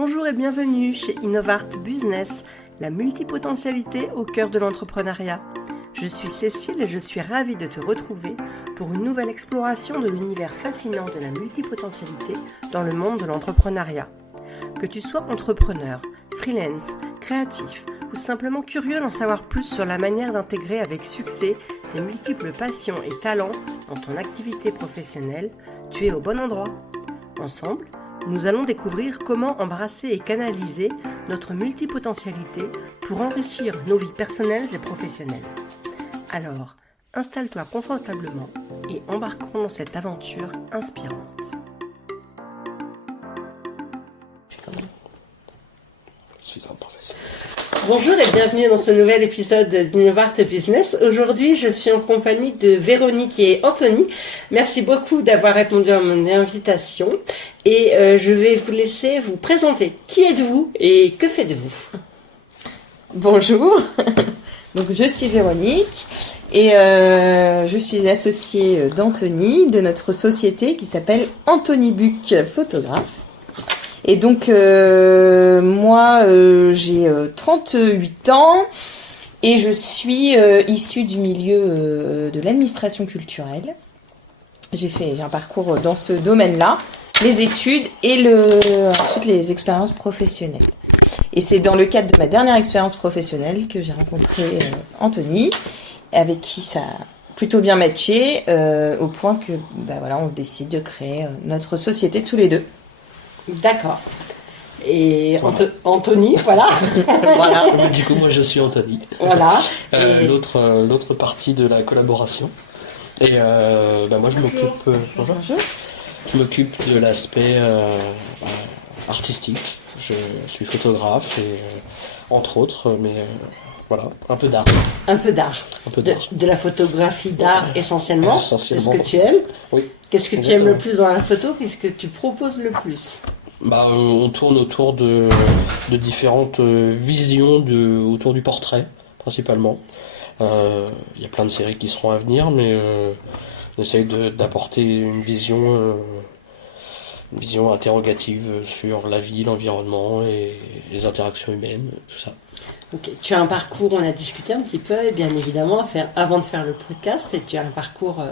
Bonjour et bienvenue chez Innovart Business, la multipotentialité au cœur de l'entrepreneuriat. Je suis Cécile et je suis ravie de te retrouver pour une nouvelle exploration de l'univers fascinant de la multipotentialité dans le monde de l'entrepreneuriat. Que tu sois entrepreneur, freelance, créatif ou simplement curieux d'en savoir plus sur la manière d'intégrer avec succès tes multiples passions et talents dans ton activité professionnelle, tu es au bon endroit. Ensemble, nous allons découvrir comment embrasser et canaliser notre multipotentialité pour enrichir nos vies personnelles et professionnelles. Alors, installe-toi confortablement et embarquons dans cette aventure inspirante. Bonjour et bienvenue dans ce nouvel épisode d'Innovart Business. Aujourd'hui, je suis en compagnie de Véronique et Anthony. Merci beaucoup d'avoir répondu à mon invitation et je vais vous laisser vous présenter. Qui êtes-vous et que faites-vous ? Bonjour, donc je suis Véronique et je suis associée d'Anthony de notre société qui s'appelle Anthony Buck Photographe. Et donc moi j'ai 38 ans et je suis issue du milieu de l'administration culturelle. J'ai un parcours dans ce domaine-là, les études et ensuite les expériences professionnelles. Et c'est dans le cadre de ma dernière expérience professionnelle que j'ai rencontré Anthony, avec qui ça a plutôt bien matché, au point que on décide de créer notre société tous les deux. D'accord. Et Anthony, voilà. Voilà. Du coup, moi, je suis Anthony. Voilà. L'autre partie de la collaboration. Et moi, je m'occupe de l'aspect artistique. Je suis photographe et entre autres, mais voilà, un peu d'art. Un peu d'art. De la photographie d'art essentiellement. C'est ce que tu aimes. Oui. Qu'est-ce que tu aimes le plus dans la photo ? Qu'est-ce que tu proposes le plus ? On tourne autour de différentes visions autour du portrait, principalement. Il y a plein de séries qui seront à venir, mais on essaye d'apporter une vision interrogative sur la vie, l'environnement et les interactions humaines, tout ça. Okay. Tu as un parcours, on a discuté un petit peu, et bien évidemment, avant de faire le podcast, et tu as un parcours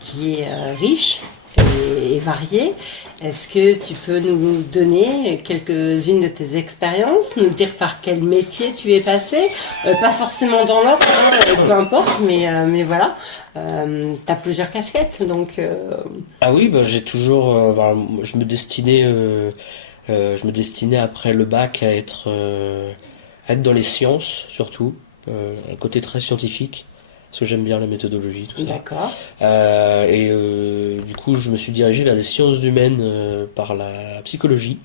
qui est riche et varié. Est-ce que tu peux nous donner quelques-unes de tes expériences, nous dire par quel métier tu es passé, pas forcément dans l'ordre, peu importe, mais voilà, tu as plusieurs casquettes, donc... Ah oui, j'ai toujours... je me destinais après le bac à être dans les sciences, surtout, un côté très scientifique. Parce que j'aime bien la méthodologie, tout ça. D'accord. Du coup, je me suis dirigé vers les sciences humaines par la psychologie.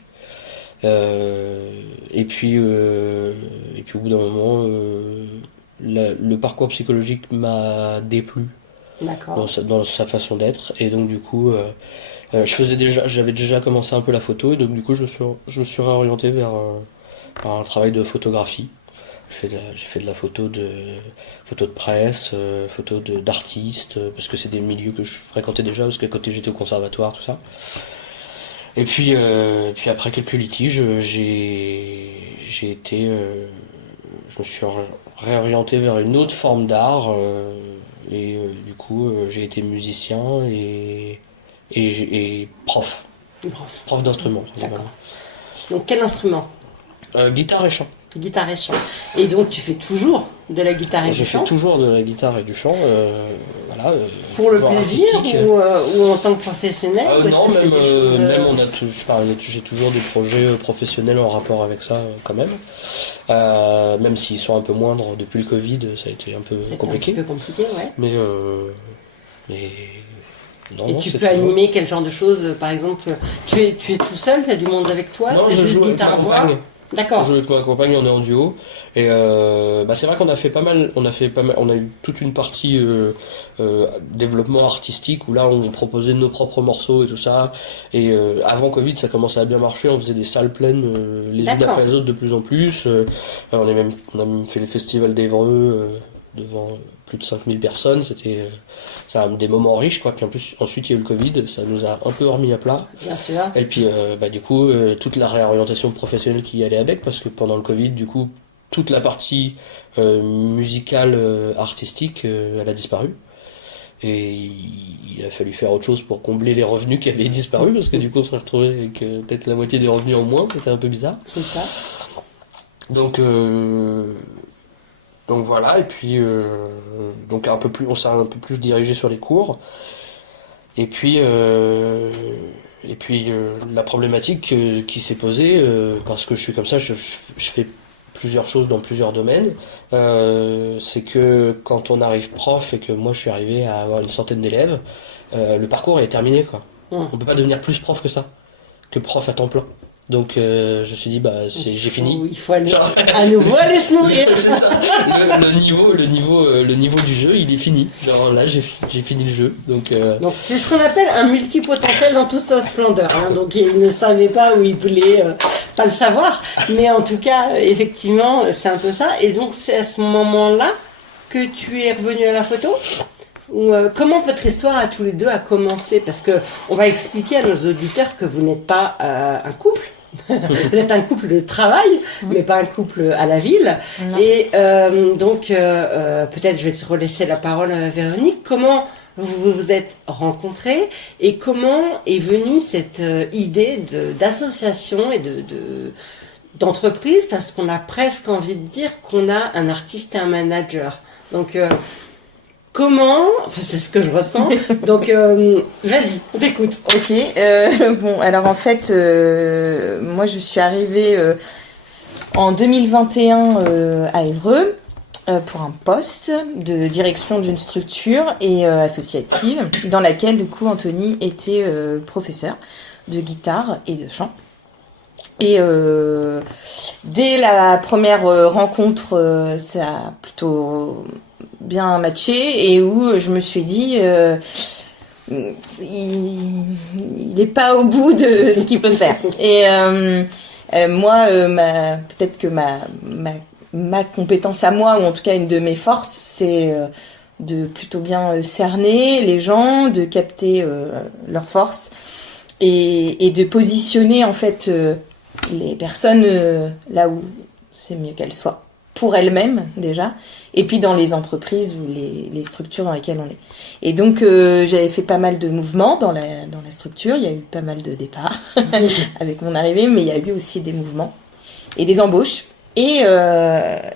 Et puis au bout d'un moment, le parcours psychologique m'a déplu. D'accord. Dans sa façon d'être. Et donc du coup, j'avais déjà commencé un peu la photo. Et donc du coup, je me suis réorienté vers un travail de photographie. J'ai fait de la photo de presse, d'artistes, parce que c'est des milieux que je fréquentais déjà, parce qu'à côté j'étais au conservatoire, tout ça. Et puis après quelques litiges, je me suis réorienté vers une autre forme d'art, du coup j'ai été musicien et prof d'instrument. D'accord. Donc quel instrument ? Guitare et chant. Guitare et chant. Et donc tu fais toujours de la guitare et du chant ? Je fais toujours de la guitare et du chant, pour le plaisir ou en tant que professionnel Non, j'ai toujours des projets professionnels en rapport avec ça quand même. Même s'ils sont un peu moindres depuis le Covid, ça a été un peu compliqué. Un petit peu compliqué, ouais. Mais tu peux animer quel genre de choses, par exemple, tu es tout seul, tu as du monde avec toi, non, c'est juste guitare-voix. D'accord. Je joue avec ma compagne, on est en duo. Et c'est vrai qu'on a fait pas mal, on a eu toute une partie développement artistique où là on proposait nos propres morceaux et tout ça. Et avant Covid, ça commençait à bien marcher, on faisait des salles pleines les unes après les autres de plus en plus. On a même fait le festival d'Évreux devant plus de 5000 personnes. C'était des moments riches, quoi. Puis en plus, ensuite, il y a eu le Covid, ça nous a un peu remis à plat. Bien sûr. Et puis, du coup, toute la réorientation professionnelle qui y allait avec, parce que pendant le Covid, du coup, toute la partie musicale, artistique, elle a disparu. Et il a fallu faire autre chose pour combler les revenus qui avaient disparu, parce que du coup, on s'est retrouvé avec peut-être la moitié des revenus en moins, c'était un peu bizarre. C'est ça. Donc voilà, et puis donc on s'est un peu plus dirigé sur les cours. Et puis la problématique qui s'est posée, parce que je suis comme ça, je fais plusieurs choses dans plusieurs domaines, c'est que quand on arrive prof et que moi je suis arrivé à avoir une centaine d'élèves, le parcours est terminé, quoi. On peut pas devenir plus prof que ça, que prof à temps plein. Donc je me suis dit j'ai fini. Il faut aller à nouveau aller se nourrir. C'est ça. Le niveau du jeu, il est fini. Genre là, j'ai fini le jeu. Donc c'est ce qu'on appelle un multipotentiel dans toute sa splendeur. Hein. Donc il ne savait pas où il voulait pas le savoir, mais en tout cas, effectivement, c'est un peu ça. Et donc c'est à ce moment-là que tu es revenu à la photo. Ou comment votre histoire à tous les deux a commencé? Parce que on va expliquer à nos auditeurs que vous n'êtes pas un couple. Vous êtes un couple de travail, mais pas un couple à la ville. Non. Et donc, peut-être je vais te relaisser la parole à Véronique. Comment vous vous êtes rencontrés et comment est venue cette idée d'association et d'entreprise? Parce qu'on a presque envie de dire qu'on a un artiste et un manager. Donc, comment, enfin c'est ce que je ressens, donc vas-y, on t'écoute. Ok, bon alors en fait, moi je suis arrivée en 2021 à Évreux pour un poste de direction d'une structure et associative dans laquelle du coup Anthony était professeur de guitare et de chant. Et dès la première rencontre, ça a plutôt bien matché et où je me suis dit il est pas au bout de ce qu'il peut faire. Et moi, peut-être que ma compétence à moi, ou en tout cas une de mes forces, c'est de plutôt bien cerner les gens, de capter leurs forces et de positionner en fait les personnes là où c'est mieux qu'elles soient pour elles-mêmes déjà, et puis dans les entreprises ou les structures dans lesquelles on est. Et donc j'avais fait pas mal de mouvements dans la structure, il y a eu pas mal de départs avec mon arrivée, mais il y a eu aussi des mouvements et des embauches. Et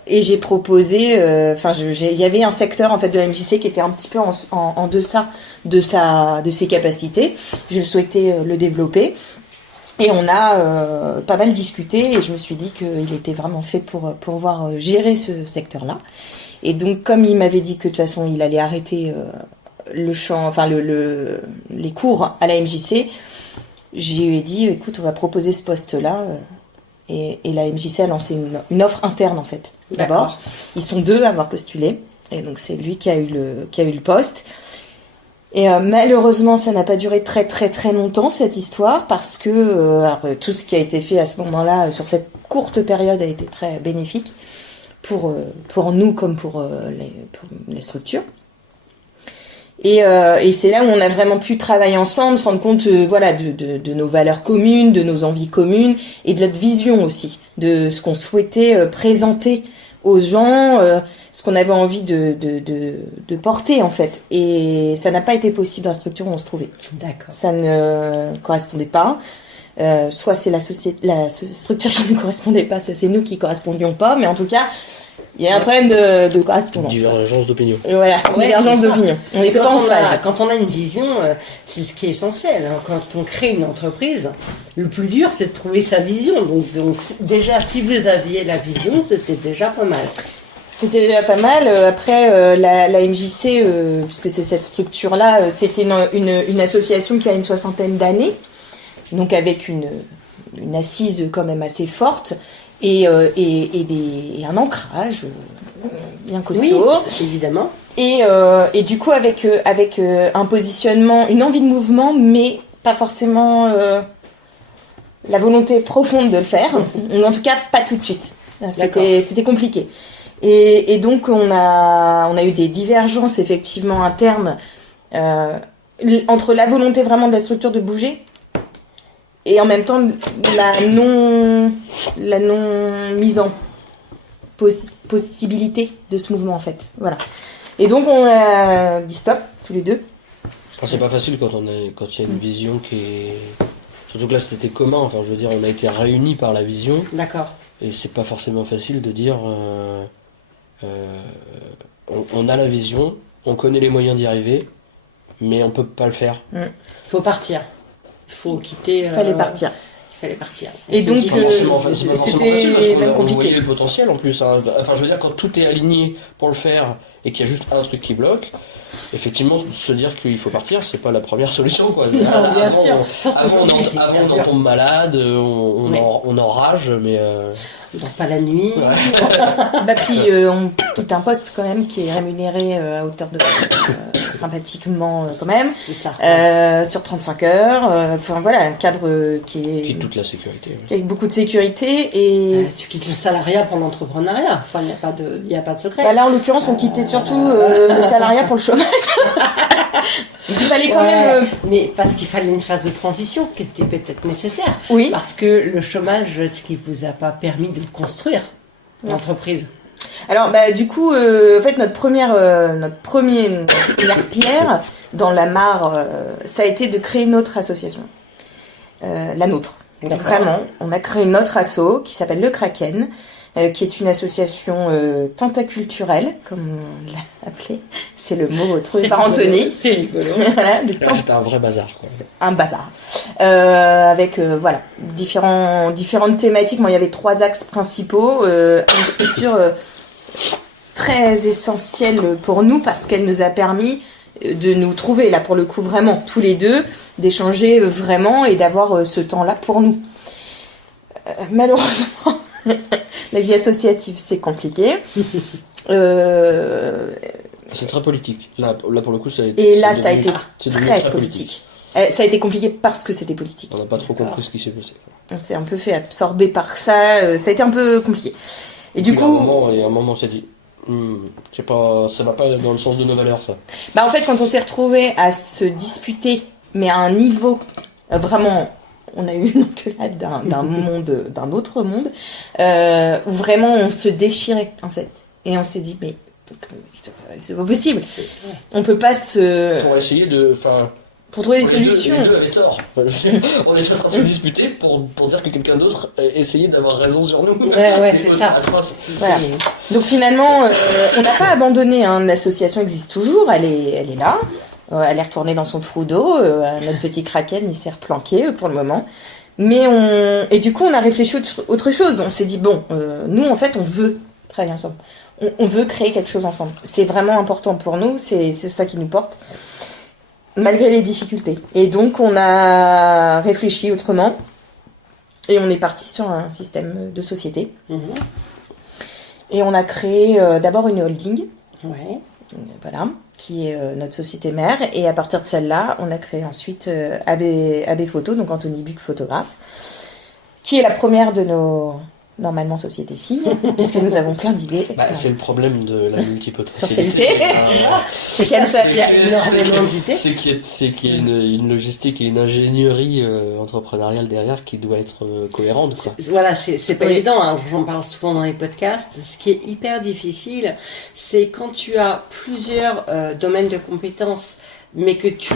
j'ai proposé, il y avait un secteur en fait de la MJC qui était un petit peu en deçà de ses capacités. Je souhaitais le développer. Et on a pas mal discuté et je me suis dit qu'il était vraiment fait pour pouvoir gérer ce secteur-là. Et donc, comme il m'avait dit que de toute façon, il allait arrêter le chant, enfin les cours à la MJC, j'ai dit, écoute, on va proposer ce poste-là. Et la MJC a lancé une offre interne, en fait. D'abord, ils sont 2 à avoir postulé. Et donc, c'est lui qui a eu le poste. Et malheureusement, ça n'a pas duré très très très longtemps cette histoire parce que tout ce qui a été fait à ce moment-là sur cette courte période a été très bénéfique pour nous comme pour les structures. Et c'est là où on a vraiment pu travailler ensemble, se rendre compte de nos valeurs communes, de nos envies communes et de notre vision aussi, de ce qu'on souhaitait présenter aux gens, ce qu'on avait envie de porter en fait. Et ça n'a pas été possible dans la structure où on se trouvait. D'accord. Ça ne correspondait pas. Soit c'est la structure qui ne correspondait pas, ça c'est nous qui correspondions pas, mais en tout cas, il y a un problème de correspondance. Divergence d'opinion. Voilà, divergence d'opinion. On n'est pas en phase. Quand on a une vision, c'est ce qui est essentiel. Hein. Quand on crée une entreprise, le plus dur, c'est de trouver sa vision. Donc déjà, si vous aviez la vision, c'était déjà pas mal. C'était déjà pas mal. Après, la MJC, puisque c'est cette structure-là, c'était une association qui a une 60aine d'années, donc avec une assise quand même assez forte. Et un ancrage bien costaud. Oui, évidemment. Et du coup, avec un positionnement, une envie de mouvement, mais pas forcément la volonté profonde de le faire. Ou en tout cas, pas tout de suite. C'était compliqué. Et donc on a eu des divergences effectivement internes entre la volonté vraiment de la structure de bouger et en même temps la non mise en possibilité de ce mouvement en fait. Voilà. Et donc on a dit stop tous les deux. Enfin, c'est pas facile quand il y a une vision qui est... Surtout que là c'était commun, enfin je veux dire on a été réunis par la vision. D'accord. Et c'est pas forcément facile de dire on a la vision, on connaît les moyens d'y arriver, mais on peut pas le faire. Il faut partir. Il faut quitter. Il fallait partir. Il fallait partir. Et donc c'était même compliqué. On voyait le potentiel en plus. Hein. Enfin je veux dire quand tout est aligné pour le faire et qu'il y a juste un truc qui bloque, effectivement se dire qu'il faut partir c'est pas la première solution quoi. Non, bien sûr. Avant on en tombe malade, on enrage mais on dort pas la nuit. Bah puis on quitte un poste quand même qui est rémunéré à hauteur de sympathiquement quand même. C'est ça. Sur 35 heures. Enfin voilà un cadre qui est toute la sécurité. Ouais. Avec beaucoup de sécurité et tu quittes le salariat pour l'entrepreneuriat. Enfin il y a pas de secret. Bah là en l'occurrence on quittait surtout le salariat pour le chômage. Il fallait quand même. Mais parce qu'il fallait une phase de transition qui était peut-être nécessaire. Oui. Parce que le chômage, ce qui vous a pas permis de construire l'entreprise. Alors bah du coup en fait notre première pierre dans la mare ça a été de créer notre association. La nôtre. D'accord. Vraiment, on a créé notre asso qui s'appelle le Kraken. Qui est une association tentaculturelle, comme on l'a appelé. C'est le mot trouvé par Anthony. C'est rigolo. Voilà, C'était un vrai bazar. Quoi. Un bazar. Avec voilà, différentes thématiques. Moi, il y avait 3 axes principaux. Une structure très essentielle pour nous parce qu'elle nous a permis de nous trouver, là pour le coup vraiment, tous les deux, d'échanger vraiment et d'avoir ce temps-là pour nous. Malheureusement... La vie associative, c'est compliqué. C'est très politique. Là, pour le coup, ça a été. Et là, ça a été très politique. Ça a été compliqué parce que c'était politique. On n'a pas trop compris ce qui s'est passé. On s'est un peu fait absorber par ça. Ça a été un peu compliqué. Et du coup. Il y a un moment, on s'est dit. Ça va pas dans le sens de nos valeurs, ça. Bah, en fait, quand on s'est retrouvés à se disputer, mais à un niveau vraiment. On a eu une enculade d'un autre monde, où vraiment on se déchirait, en fait. Et on s'est dit, mais c'est pas possible. On peut pas se... Pour essayer pour trouver des solutions. Les deux avaient tort. On est en train de se disputer pour dire que quelqu'un d'autre essayait d'avoir raison sur nous. Ouais, c'est ça. Voilà. Donc finalement, on n'a pas abandonné. Hein. L'association existe toujours, elle est là. Elle est retournée dans son trou d'eau. Notre petit Kraken, il s'est replanqué pour le moment. Et du coup, on a réfléchi autre chose. On s'est dit, bon, nous, en fait, on veut travailler ensemble. On veut créer quelque chose ensemble. C'est vraiment important pour nous. C'est ça qui nous porte, malgré les difficultés. Et donc, on a réfléchi autrement. Et on est parti sur un système de société. Et on a créé d'abord une holding. Ouais. Voilà, qui est notre société mère. Et à partir de celle-là, on a créé ensuite AB Photo, donc Anthony Buck photographe, qui est la première de nos, normalement, sociétés filles, puisque nous avons plein d'idées. C'est le problème de la multipotentialité. C'est qu'elle il y a énormément d'idées. C'est qu'il y a une logistique et une ingénierie entrepreneuriale derrière qui doit être cohérente. Quoi. Voilà, c'est pas évident. Hein. J'en parle souvent dans les podcasts. Ce qui est hyper difficile, c'est quand tu as plusieurs domaines de compétences, mais que tu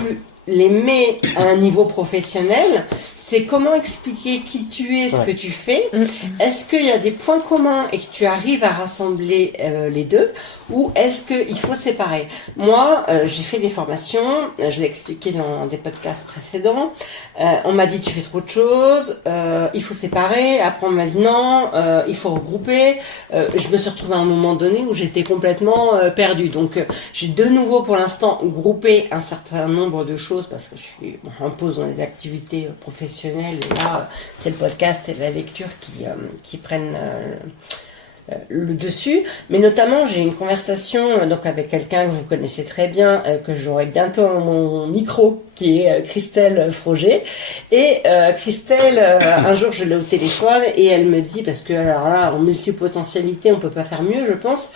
les mets à un niveau professionnel, c'est comment expliquer qui tu es, ce que tu fais. Est-ce qu'il y a des points communs et que tu arrives à rassembler les deux, ou est-ce qu'il faut séparer? Moi, j'ai fait des formations, je l'ai expliqué dans des podcasts précédents. On m'a dit tu fais trop de choses, il faut séparer. Après on m'a dit non, il faut regrouper. Je me suis retrouvée à un moment donné où j'étais complètement perdue. Donc j'ai de nouveau pour l'instant groupé un certain nombre de choses parce que je suis en pause dans les activités professionnelles. Et là, c'est le podcast et la lecture qui prennent le dessus, mais notamment j'ai une conversation donc avec quelqu'un que vous connaissez très bien, que j'aurai bientôt à mon micro, qui est Christelle Froger. Et Christelle, un jour je l'ai au téléphone et elle me dit, parce que alors là, en multipotentialité, on peut pas faire mieux, je pense.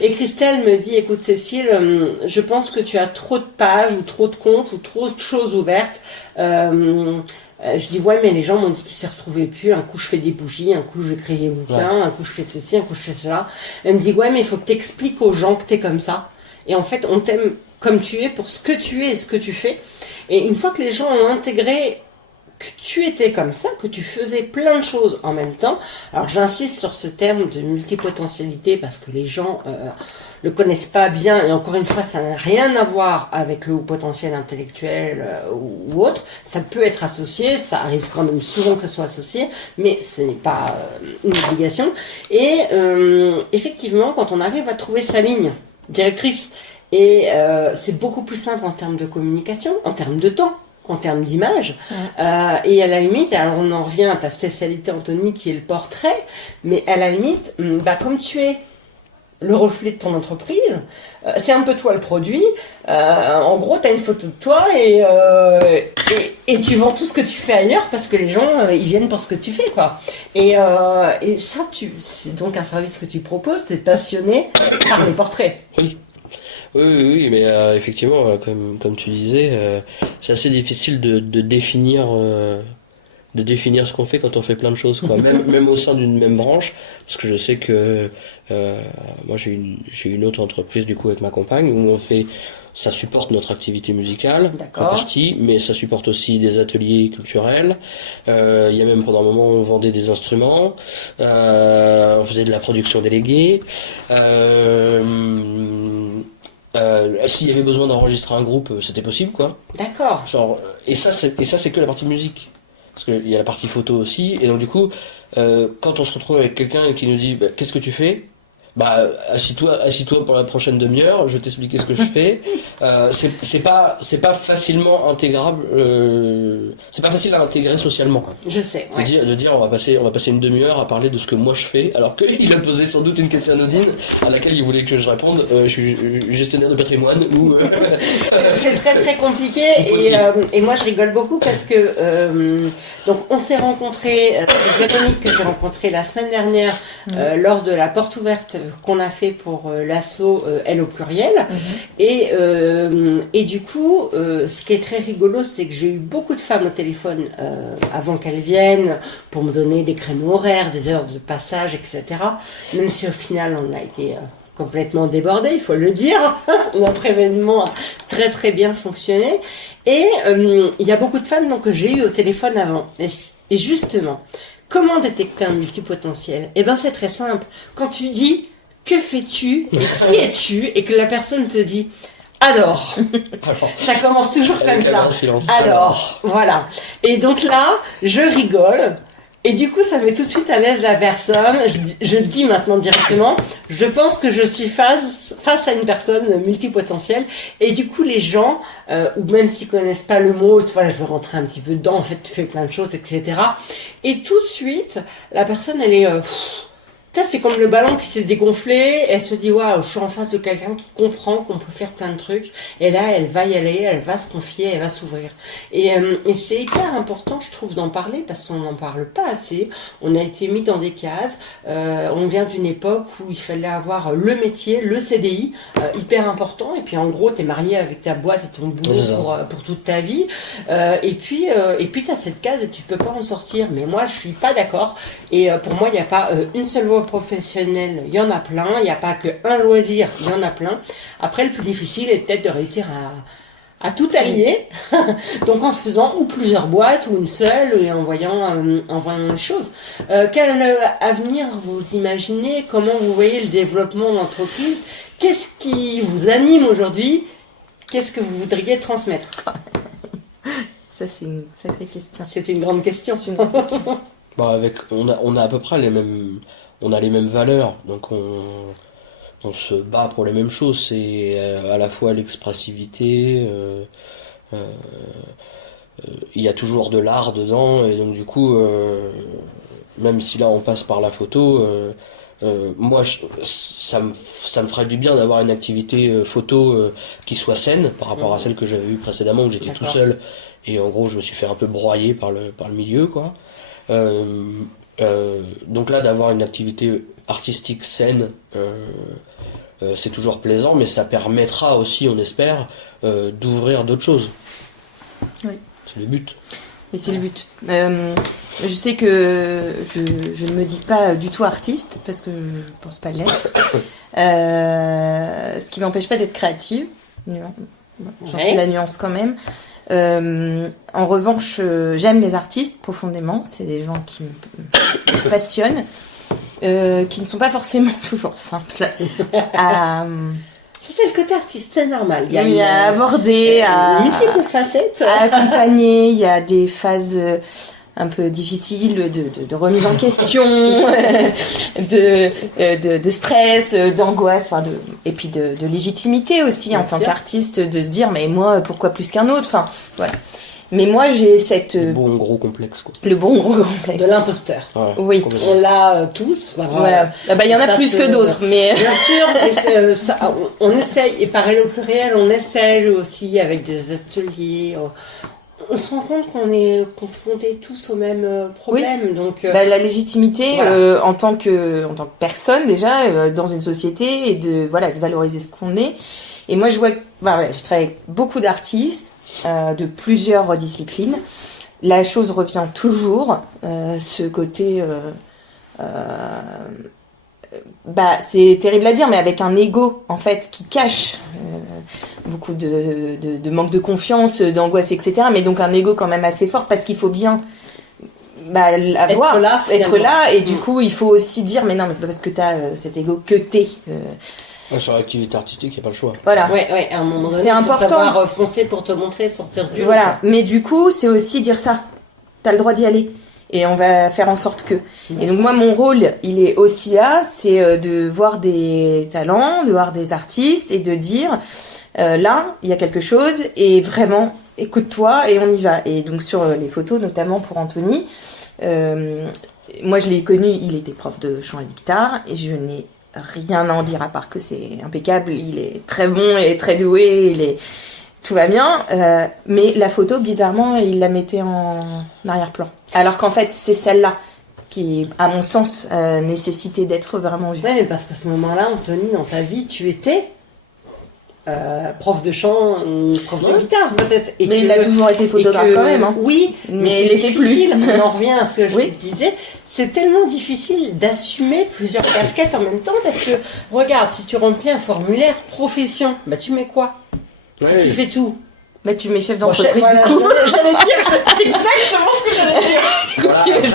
Et Christelle me dit, écoute Cécile, je pense que tu as trop de pages ou trop de comptes ou trop de choses ouvertes. Je dis ouais, mais les gens m'ont dit qu'ils s'y retrouvaient plus. Un coup je fais des bougies, un coup je vais créer des bouquins, un coup je fais ceci, un coup je fais cela. Elle me dit ouais, mais il faut que t'expliques aux gens que t'es comme ça. Et en fait, on t'aime comme tu es pour ce que tu es et ce que tu fais. Et une fois que les gens ont intégré que tu étais comme ça, que tu faisais plein de choses en même temps. Alors j'insiste sur ce terme de multipotentialité parce que les gens le connaissent pas bien, et encore une fois ça n'a rien à voir avec le haut potentiel intellectuel ou autre. Ça peut être associé, ça arrive quand même souvent que ça soit associé, mais ce n'est pas une obligation. Et effectivement, quand on arrive à trouver sa ligne directrice, et c'est beaucoup plus simple en termes de communication, en termes de temps, en termes d'image. Et à la limite, alors on en revient à ta spécialité Anthony qui est le portrait, mais à la limite, comme tu es le reflet de ton entreprise, c'est un peu toi le produit. En gros, tu as une photo de toi et tu vends tout ce que tu fais ailleurs parce que les gens ils viennent pour ce que tu fais, quoi. Et ça, c'est donc un service que tu proposes. Tu es passionné par les portraits. Oui. Oui, mais effectivement, comme tu disais, c'est assez difficile de définir ce qu'on fait quand on fait plein de choses, quoi. Même au sein d'une même branche, parce que je sais que moi j'ai une autre entreprise du coup avec ma compagne où ça supporte notre activité musicale en partie, mais ça supporte aussi des ateliers culturels. Il y a même pendant un moment on vendait des instruments, on faisait de la production déléguée. S'il y avait besoin d'enregistrer un groupe, c'était possible, quoi. D'accord. Genre, et ça c'est que la partie musique, parce qu'il y a la partie photo aussi. Et donc du coup, quand on se retrouve avec quelqu'un qui nous dit qu'est-ce que tu fais, assis-toi pour la prochaine demi-heure, je vais t'expliquer ce que je fais. C'est pas facilement intégrable, c'est pas facile à intégrer socialement. Je sais. Ouais. De dire on va passer une demi-heure à parler de ce que moi je fais, alors qu'il a posé sans doute une question anodine à laquelle il voulait que je réponde. Je suis gestionnaire de patrimoine ou. C'est très très compliqué et moi je rigole beaucoup parce que donc on s'est rencontrés, Véronique que j'ai rencontré la semaine dernière lors de la porte ouverte qu'on a fait pour l'asso Elle au pluriel. Et du coup, ce qui est très rigolo, c'est que j'ai eu beaucoup de femmes au téléphone avant qu'elles viennent pour me donner des créneaux horaires, des heures de passage, etc. Même si au final on a été complètement débordé, il faut le dire. Notre événement a très très bien fonctionné. Et il y a beaucoup de femmes donc, que j'ai eu au téléphone avant. Et justement, comment détecter un multipotentiel ? Eh bien c'est très simple. Quand tu dis que fais-tu et qui es-tu et que la personne te dit alors, ça commence toujours comme ça. Alors, voilà. Et donc là, je rigole. Et du coup, ça met tout de suite à l'aise la personne. Je dis maintenant directement, je pense que je suis face à une personne multipotentielle. Et du coup, les gens, ou même s'ils connaissent pas le mot, tu vois, je veux rentrer un petit peu dedans, en fait, tu fais plein de choses, etc. Et tout de suite, la personne, elle est... c'est comme le ballon qui s'est dégonflé, elle se dit waouh, je suis en face de quelqu'un qui comprend qu'on peut faire plein de trucs, et là elle va y aller, elle va se confier, elle va s'ouvrir. Et c'est hyper important, je trouve, d'en parler parce qu'on n'en parle pas assez. On a été mis dans des cases, on vient d'une époque où il fallait avoir le métier, le CDI, hyper important, et puis en gros t'es marié avec ta boîte et ton boulot pour toute ta vie, et puis t'as cette case et tu peux pas en sortir. Mais moi je suis pas d'accord, et pour moi il n'y a pas une seule voie professionnel, il y en a plein. Il n'y a pas qu'un loisir, il y en a plein. Après, le plus difficile est peut-être de réussir à tout allier. Donc, en faisant ou plusieurs boîtes ou une seule et en voyant les choses. Quel avenir vous imaginez? Comment vous voyez le développement de l'entreprise? Qu'est-ce qui vous anime aujourd'hui? Qu'est-ce que vous voudriez transmettre? Ça, c'est une sacrée question. C'est une grande question. C'est une grande question. On a à peu près les mêmes valeurs, donc on se bat pour les mêmes choses. C'est à la fois l'expressivité, il y a toujours de l'art dedans, et donc du coup, même si là on passe par la photo, moi, ça me ferait du bien d'avoir une activité photo qui soit saine par rapport à celle que j'avais eue précédemment où j'étais tout seul et en gros je me suis fait un peu broyer par le milieu, quoi. Donc là, d'avoir une activité artistique saine, c'est toujours plaisant, mais ça permettra aussi, on espère, d'ouvrir d'autres choses. Oui. C'est le but. Mais c'est le but. Je sais que je ne me dis pas du tout artiste, parce que je pense pas l'être. Ce qui m'empêche pas d'être créative. J'en fais la nuance quand même. En revanche, j'aime les artistes profondément. C'est des gens qui me passionnent, qui ne sont pas forcément toujours simples à... Ça, c'est le côté artiste, c'est normal. Il y a aborder, à multiples facettes, à accompagner. Il y a des phases un peu difficiles de remise en question, de stress, d'angoisse, et puis de légitimité aussi. Bien en tant qu'artiste, de se dire mais moi pourquoi plus qu'un autre, enfin voilà. Mais moi j'ai le bon gros complexe, quoi. Le bon gros complexe de l'imposteur. Ouais, oui, on l'a tous. Voilà. Il y en a plus que d'autres, mais bien sûr. On essaye, et pareil au pluriel, on essaye aussi avec des ateliers. On se rend compte qu'on est confrontés tous au même problème. Oui. Donc, la légitimité voilà. En tant que personne déjà dans une société et de valoriser ce qu'on est. Et moi je vois, je travaille avec beaucoup d'artistes de plusieurs disciplines. La chose revient toujours, ce côté. C'est terrible à dire, mais avec un ego en fait qui cache beaucoup de manque de confiance, d'angoisse, etc. Mais donc un ego quand même assez fort parce qu'il faut bien être là, et du coup il faut aussi dire mais non, mais c'est pas parce que t'as cet ego que t'es. Sur l'activité artistique, il n'y a pas le choix. Voilà. Ouais, à un moment donné, c'est important. Faut savoir foncer pour te montrer, sortir du lot. Voilà. Mais du coup, c'est aussi dire ça. T'as le droit d'y aller. Et on va faire en sorte que. Ouais. Et donc moi, mon rôle, il est aussi là, c'est de voir des talents, de voir des artistes et de dire, là, il y a quelque chose et vraiment, écoute-toi et on y va. Et donc sur les photos, notamment pour Anthony, moi je l'ai connu, il était prof de chant et de guitare et je n'ai rien à en dire à part que c'est impeccable, il est très bon et très doué, tout va bien, mais la photo, bizarrement, il la mettait en arrière-plan. Alors qu'en fait, c'est celle-là qui, à mon sens, nécessitait d'être vraiment vue. Ouais, mais parce qu'à ce moment-là, Anthony, dans ta vie, tu étais prof de chant, prof de guitare, peut-être. Mais il a toujours été photographe quand même. Hein. Oui, mais il était plus. On en revient à ce que je te disais. C'est tellement difficile d'assumer plusieurs casquettes en même temps parce que, regarde, si tu remplis un formulaire profession, tu mets quoi ? Tu fais tout. Tu mets chef d'entreprise du coup. J'allais dire, c'est exactement ce que j'allais dire.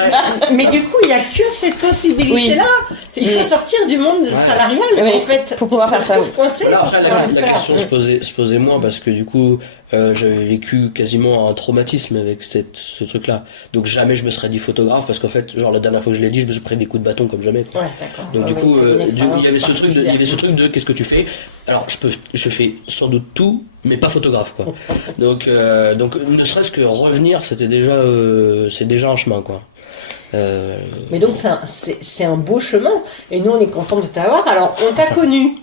Mais du coup, il n'y a que cette possibilité-là. Oui. Il faut sortir du monde salarial, en fait. Pour pouvoir faire ça. Après, la question se posait moins parce que du coup, j'avais vécu quasiment un traumatisme avec ce truc-là. Donc jamais je me serais dit photographe parce qu'en fait, genre la dernière fois que je l'ai dit, je me suis pris des coups de bâton comme jamais. Ouais, d'accord. Donc du coup, il y avait ce truc de qu'est-ce que tu fais. Alors je fais sans doute tout, mais pas photographe, quoi. Donc ne serait-ce que revenir, c'est déjà un chemin, quoi. Mais donc c'est un beau chemin et nous on est content de t'avoir. Alors on t'a connu,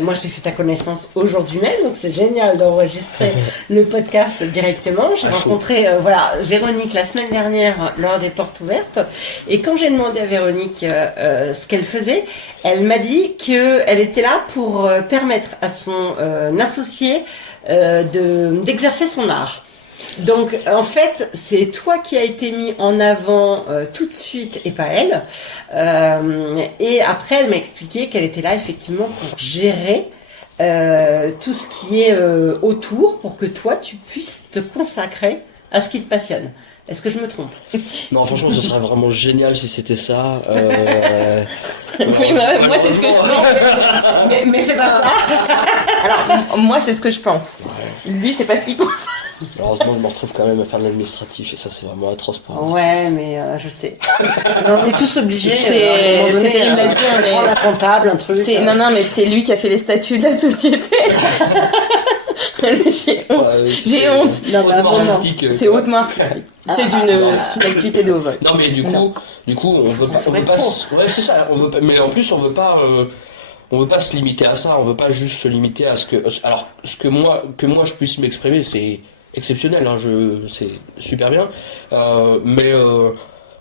moi j'ai fait ta connaissance aujourd'hui même, donc c'est génial d'enregistrer le podcast directement. J'ai rencontré Véronique la semaine dernière lors des portes ouvertes et quand j'ai demandé à Véronique ce qu'elle faisait, elle m'a dit qu'elle était là pour permettre à son associé d'exercer son art. Donc en fait c'est toi qui as été mis en avant tout de suite et pas elle, et après elle m'a expliqué qu'elle était là effectivement pour gérer tout ce qui est autour pour que toi tu puisses te consacrer à ce qui te passionne. Est-ce que je me trompe ? Non, franchement, ce serait vraiment génial si c'était ça. Oui, moi, c'est ce que je pense. Mais c'est pas ça. Alors, moi, c'est ce que je pense. Lui, c'est pas ce qu'il pense. Heureusement, je me retrouve quand même à faire de l'administratif et ça, c'est vraiment atroce pour un artiste. Ouais, mais je sais. On est tous obligés. C'est terrible à dire, mais prendre un comptable, un truc. Non, mais c'est lui qui a fait les statuts de la société. J'ai honte. Non, hautement artistique. C'est hautement artistique. C'est une activité de haut vol. Non, mais du coup, on veut pas. Ouais, c'est ça. On veut pas. Mais en plus, on veut pas se limiter à ça. On veut pas juste se limiter à ce que. Alors, que moi je puisse m'exprimer, c'est exceptionnel. Hein, c'est super bien. Mais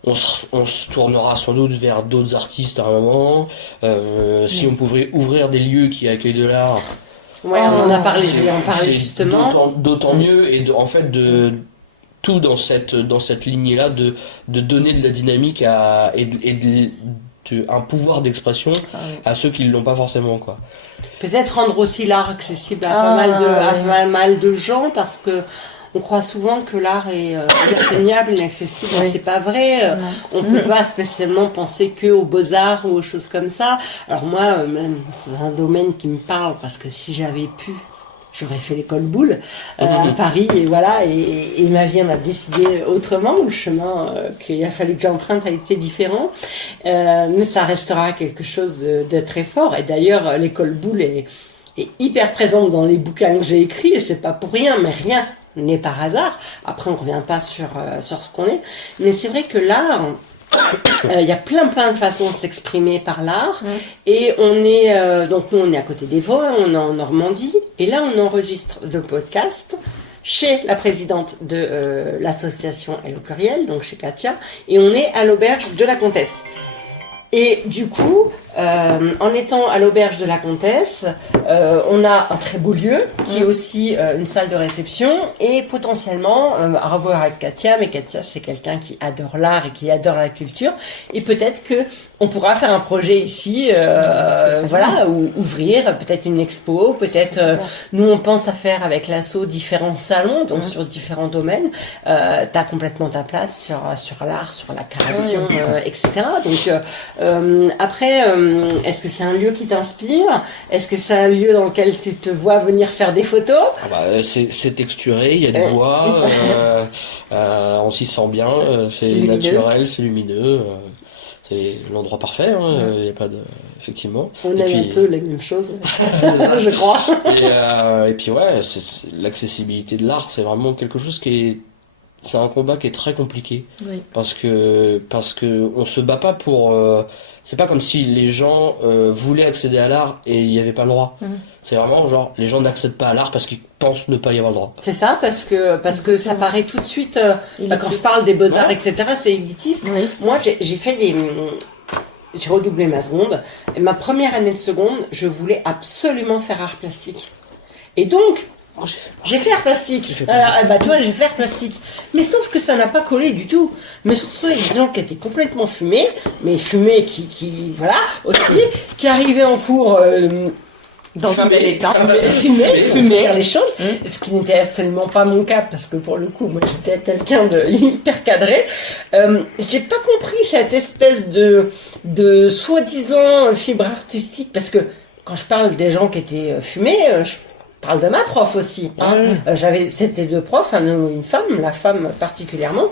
on se tournera sans doute vers d'autres artistes à un moment. Si on pouvait ouvrir des lieux qui accueillent de l'art. Ouais, on en a parlé. Je vais en parler justement. D'autant mieux et en fait de tout dans cette lignée-là de donner de la dynamique un pouvoir d'expression à ceux qui ne l'ont pas forcément, quoi. Peut-être rendre aussi l'art accessible à pas mal de gens, parce que on croit souvent que l'art est inatteignable, inaccessible. Oui. C'est pas vrai. On peut pas spécialement penser que aux beaux-arts ou aux choses comme ça. Alors moi, même, c'est un domaine qui me parle, parce que si j'avais pu, j'aurais fait l'école Boulle à Paris, et voilà, et ma vie en a décidé autrement. Le chemin qu'il a fallu que j'emprunte a été différent, mais ça restera quelque chose de très fort. Et d'ailleurs, l'école Boulle est hyper présente dans les bouquins que j'ai écrits, et c'est pas pour rien, mais rien n'est par hasard. Après, on revient pas sur ce qu'on est, mais c'est vrai que l'art, il y a plein de façons de s'exprimer par l'art, et on est donc nous on est à côté des Vosges, on est en Normandie, et là on enregistre le podcast chez la présidente de l'association Elle au pluriel, donc chez Katia, et on est à l'auberge de la Comtesse. Et du coup, en étant à l'auberge de la Comtesse, on a un très beau lieu qui est aussi une salle de réception, et potentiellement à revoir avec Katia. Mais Katia, c'est quelqu'un qui adore l'art et qui adore la culture, et peut-être que on pourra faire un projet ici, voilà, ou ouvrir peut-être une expo, peut-être. Nous, on pense à faire avec l'asso différents salons, donc sur différents domaines. T'as complètement ta place sur l'art, sur la création, etc. Donc après, est-ce que c'est un lieu qui t'inspire? Est-ce que c'est un lieu dans lequel tu te vois venir faire des photos? C'est texturé, il y a du bois, on s'y sent bien, c'est naturel, c'est lumineux, c'est l'endroit parfait, y a pas de... Effectivement. On aime un peu les mêmes choses, je crois. Et puis ouais, l'accessibilité de l'art, c'est vraiment quelque chose c'est un combat qui est très compliqué, parce que on se bat pas pour c'est pas comme si les gens voulaient accéder à l'art et il n'y avait pas le droit. C'est vraiment genre les gens n'accèdent pas à l'art parce qu'ils pensent ne pas y avoir le droit. C'est ça, parce que ça paraît tout de suite quand je parle des beaux-arts, etc., c'est élitiste. Moi j'ai redoublé ma seconde, et ma première année de seconde, je voulais absolument faire art plastique. Et donc j'ai fait art plastique. Toi, j'ai fait art plastique. Mais sauf que ça n'a pas collé du tout. Mais surtout avec des gens qui étaient complètement fumés, mais fumés qui voilà, aussi, qui arrivaient en cours dans un bel état, fumer, faire les choses, ce qui n'était absolument pas mon cas, parce que pour le coup, moi, j'étais quelqu'un de hyper cadré. J'ai pas compris cette espèce de soi-disant fibre artistique, parce que quand je parle des gens qui étaient fumés, je parle de ma prof aussi. C'était deux profs, un homme et une femme, la femme particulièrement.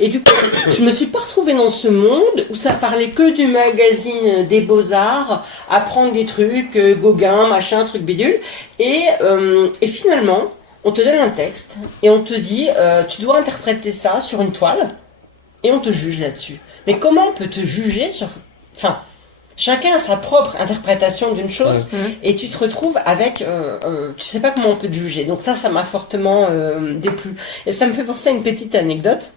Et du coup, je me suis pas retrouvée dans ce monde où ça parlait que du magazine des Beaux-Arts, apprendre des trucs, Gauguin, machin, truc bidule. Et finalement, on te donne un texte et on te dit, tu dois interpréter ça sur une toile, et on te juge là-dessus. Mais comment on peut te juger sur... Enfin... Chacun a sa propre interprétation d'une chose, et tu te retrouves avec, tu sais pas comment on peut te juger. Donc ça m'a fortement déplu. Et ça me fait penser à une petite anecdote.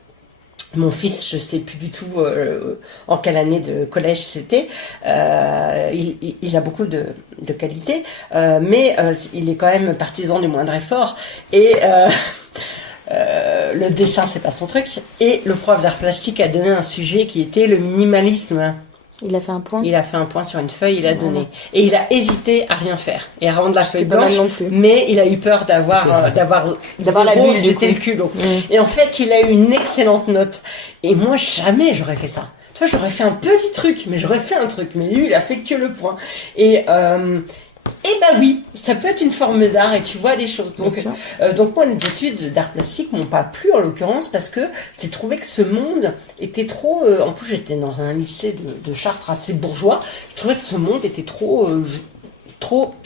Mon fils, je sais plus du tout en quelle année de collège c'était. Il a beaucoup de qualités, mais il est quand même partisan du moindre effort. Et le dessin, c'est pas son truc. Et le prof d'art plastique a donné un sujet qui était le minimalisme. Il a fait un point. Il a fait un point sur une feuille, il a donné. Et il a hésité à rien faire et à rendre la feuille blanche. Non plus. Mais il a eu peur d'avoir la bulle, c'était le culot. Et en fait, il a eu une excellente note. Et moi, jamais j'aurais fait ça. Tu vois, j'aurais fait un petit truc, mais j'aurais fait un truc. Mais lui, il a fait que le point. Et oui, ça peut être une forme d'art, et tu vois des choses. Donc moi, les études d'art plastique m'ont pas plu en l'occurrence, parce que j'ai trouvé que ce monde était trop... en plus, j'étais dans un lycée de Chartres assez bourgeois. Je trouvais que ce monde était trop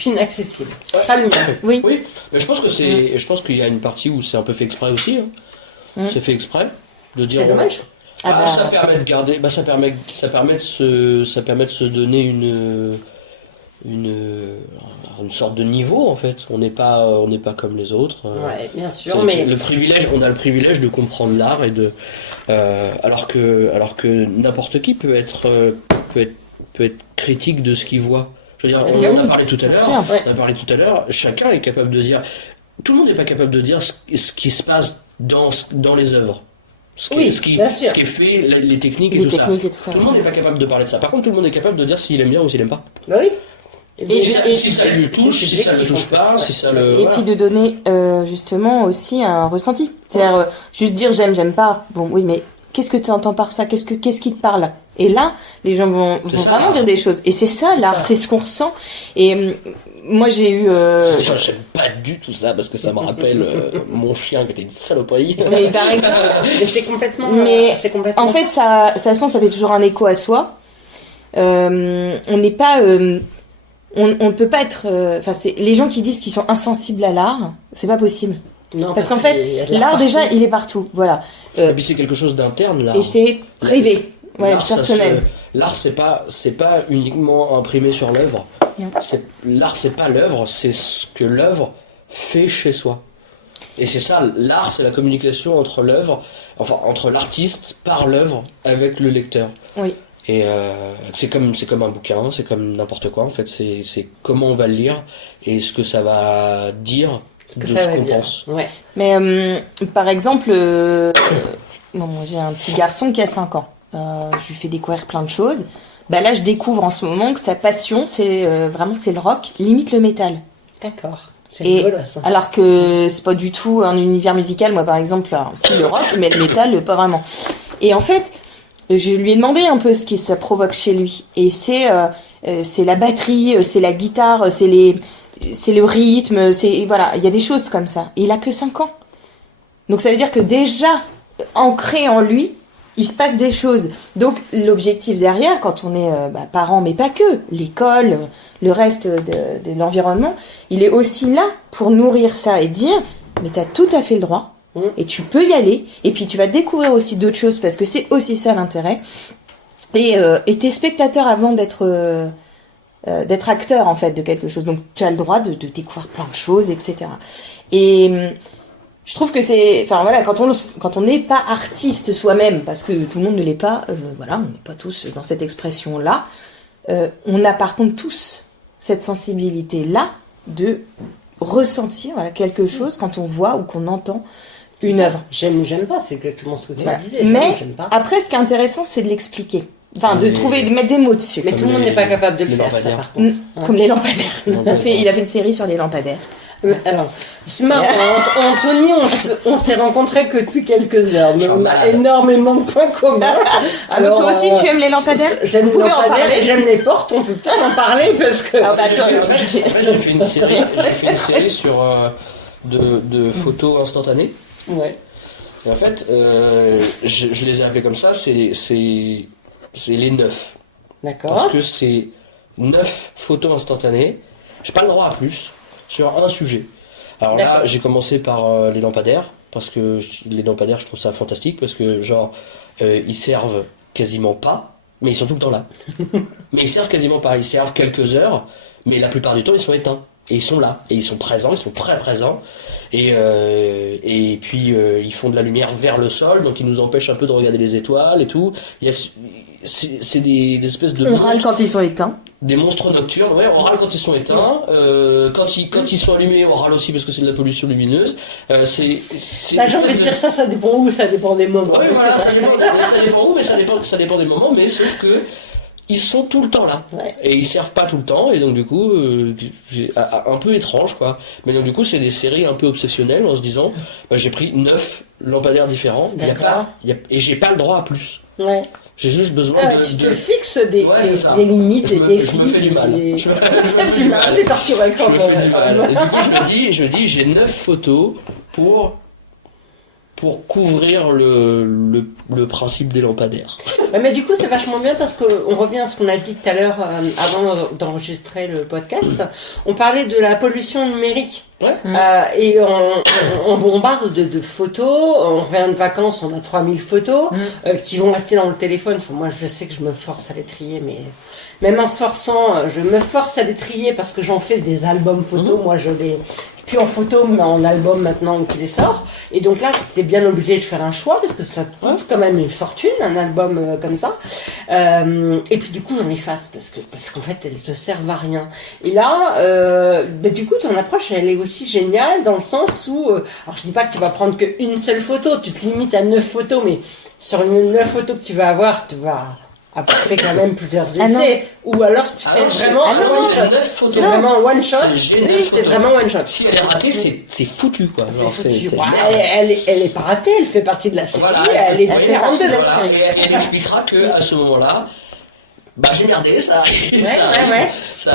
inaccessible. Pas le mien. Oui. Mais je pense qu'il y a une partie où c'est un peu fait exprès aussi. C'est fait exprès. De dire, C'est dommage. ça permet de garder, ça permet de se donner une sorte de niveau en fait. On n'est pas comme les autres. Ouais, bien sûr, mais on a le privilège de comprendre l'art et de alors que n'importe qui peut être critique de ce qu'il voit. Je veux dire, on en a parlé tout à l'heure. On a parlé tout à l'heure. Chacun est capable de dire. Tout le monde n'est pas capable de dire ce qui se passe dans les œuvres. Ce qui est fait, les techniques et tout ça. Tout le monde n'est pas capable de parler de ça. Par contre, tout le monde est capable de dire s'il aime bien ou s'il aime pas. Bah oui. Si ça lui touche, si ça le touche pas, si ça le... Et puis de donner justement aussi un ressenti. C'est-à-dire juste dire j'aime pas. Bon oui, mais qu'est-ce que tu entends par ça? Qu'est-ce qui te parle? Et là, les gens vont vraiment dire des choses. Et c'est ça l'art, c'est ce qu'on ressent. Et moi j'ai eu... J'aime pas du tout ça parce que ça me rappelle mon chien qui était une saloperie. Mais par exemple, c'est complètement... en fait, ça, de toute façon, ça fait toujours un écho à soi. On n'est pas... on ne peut pas être... c'est les gens qui disent qu'ils sont insensibles à l'art, c'est pas possible. Non, parce qu'en fait, l'art déjà, il est partout. Voilà. Et puis c'est quelque chose d'interne, l'art. Et c'est privé. Ouais, personnel. L'art, c'est pas uniquement imprimé sur l'œuvre. L'art, c'est pas l'œuvre, c'est ce que l'œuvre fait chez soi. Et c'est ça, l'art, c'est la communication entre l'œuvre, entre l'artiste par l'œuvre avec le lecteur. Oui. Et c'est comme un bouquin, c'est comme n'importe quoi en fait. C'est comment on va le lire et ce que ça va dire de ce qu'on pense. Ouais. Mais par exemple, moi j'ai un petit garçon qui a 5 ans. Je lui fais découvrir plein de choses. Là, je découvre en ce moment que sa passion, c'est le rock, limite le métal. D'accord. C'est rigolo, ça. Alors que c'est pas du tout un univers musical. Moi, par exemple, si le rock, mais le métal, pas vraiment. Et en fait, je lui ai demandé un peu ce qui se provoque chez lui. Et c'est la batterie, c'est la guitare, c'est le rythme, voilà, il y a des choses comme ça. Et il a que 5 ans. Donc ça veut dire que déjà, ancré en lui, il se passe des choses. Donc l'objectif derrière, quand on est parent, mais pas que, l'école, le reste de l'environnement, il est aussi là pour nourrir ça et dire, mais t'as tout à fait le droit, et tu peux y aller, et puis tu vas découvrir aussi d'autres choses, parce que c'est aussi ça l'intérêt. Et t'es spectateur avant d'être acteur en fait de quelque chose. Donc tu as le droit de découvrir plein de choses, etc. Et je trouve que quand on n'est pas artiste soi-même, parce que tout le monde ne l'est pas, on n'est pas tous dans cette expression-là, on a par contre tous cette sensibilité-là de ressentir quelque chose quand on voit ou qu'on entend une œuvre. J'aime ou j'aime pas, c'est exactement ce que tu disais. Mais après, ce qui est intéressant, c'est de l'expliquer. De mettre des mots dessus. Mais tout le monde n'est pas capable de le faire, ça, par contre. Comme les lampadaires. Il a fait une série sur les lampadaires. Alors, c'est marrant, Anthony, on s'est rencontrés que depuis quelques heures, mais on a énormément de points communs. Alors, toi aussi, tu aimes les lampadaires? J'aime les lampadaires et j'aime les portes, on peut peut-être en parler parce que... J'ai fait une série sur de photos instantanées. Ouais. Et en fait, je les ai appelés comme ça, c'est les 9. D'accord. Parce que c'est 9 photos instantanées. J'ai pas le droit à plus sur un sujet. Alors là, j'ai commencé par les lampadaires, parce que les lampadaires, je trouve ça fantastique, parce que ils servent quasiment pas, mais ils sont tout le temps là. Mais ils servent quasiment pas, ils servent quelques heures, mais la plupart du temps, ils sont éteints. Et ils sont là, et ils sont présents, ils sont très présents, et puis ils font de la lumière vers le sol, donc ils nous empêchent un peu de regarder les étoiles et tout. C'est des espèces de... On râle quand ils sont éteints. Des monstres nocturnes, ouais, on râle quand ils sont éteints, quand ils sont allumés, on râle aussi parce que c'est de la pollution lumineuse. J'ai envie de dire ça dépend où, ça dépend des moments. Ouais, voilà, ça dépend où, mais ça dépend des moments, mais sauf que ils sont tout le temps là. Ouais. Et ils servent pas tout le temps, et donc du coup, un peu étrange, quoi. Mais donc du coup, c'est des séries un peu obsessionnelles en se disant, j'ai pris 9 lampadaires différents, et j'ai pas le droit à plus. Ouais. J'ai juste besoin tu te fixes des limites, des défis. Je me fais du mal. Je me fais du mal. T'es torturé quand même. Je me fais du mal. Et du coup, je me dis, j'ai 9 photos pour pour couvrir le principe des lampadaires. Ouais, mais du coup, c'est vachement bien parce qu'on revient à ce qu'on a dit tout à l'heure avant d'enregistrer le podcast. On parlait de la pollution numérique. Ouais. Et on bombarde de photos. On revient de vacances, on a 3000 photos qui vont rester dans le téléphone. Enfin, moi, je sais que je me force à les trier, mais même en se forçant, je me force à les trier parce que j'en fais des albums photos. Moi, je les puis en photo, mais en album maintenant qui les sort. Et donc là, t'es bien obligé de faire un choix parce que ça te coûte quand même une fortune, un album comme ça. Et puis du coup, j'en efface parce qu'en fait, elles te servent à rien. Et là, du coup, ton approche, elle est aussi géniale dans le sens où, alors je dis pas que tu vas prendre qu'une seule photo, tu te limites à 9 photos, mais sur les 9 photos que tu vas avoir, tu vas après quand même plusieurs essais, ou alors tu fais vraiment un one shot. C'est vraiment one shot. C'est vraiment one shot. Si elle est ratée, c'est foutu quoi. Genre, c'est foutu. Elle est pas ratée, elle fait partie de la série. Voilà, elle est différente de la série. Et elle expliquera que à ce moment-là, bah j'ai merdé, ça arrive. Ouais.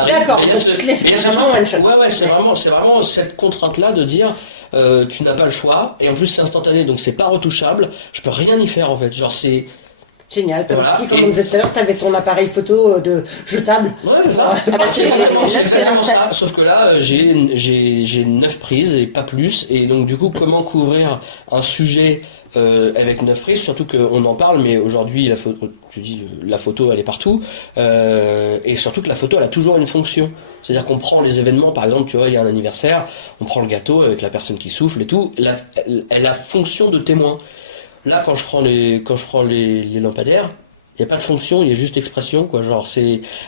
D'accord. Tu les fais vraiment one shot. Ouais, c'est vraiment cette contrainte là de dire. Tu n'as pas le choix, et en plus c'est instantané, donc c'est pas retouchable. Je peux rien y faire en fait. Genre c'est génial, comme si, comme on disait tout à l'heure, tu avais ton appareil photo de jetable. Ouais, c'est ça. C'est vraiment ça. Sauf que là, j'ai 9 prises et pas plus. Et donc, du coup, comment couvrir un sujet avec 9 prises, surtout qu'on en parle, mais aujourd'hui, la photo, elle est partout. Et surtout que la photo, elle a toujours une fonction. C'est-à-dire qu'on prend les événements, par exemple, tu vois, il y a un anniversaire, on prend le gâteau avec la personne qui souffle et tout. Elle a fonction de témoin. Là, quand je prends les lampadaires, il n'y a pas de fonction, il y a juste expression, quoi. Genre,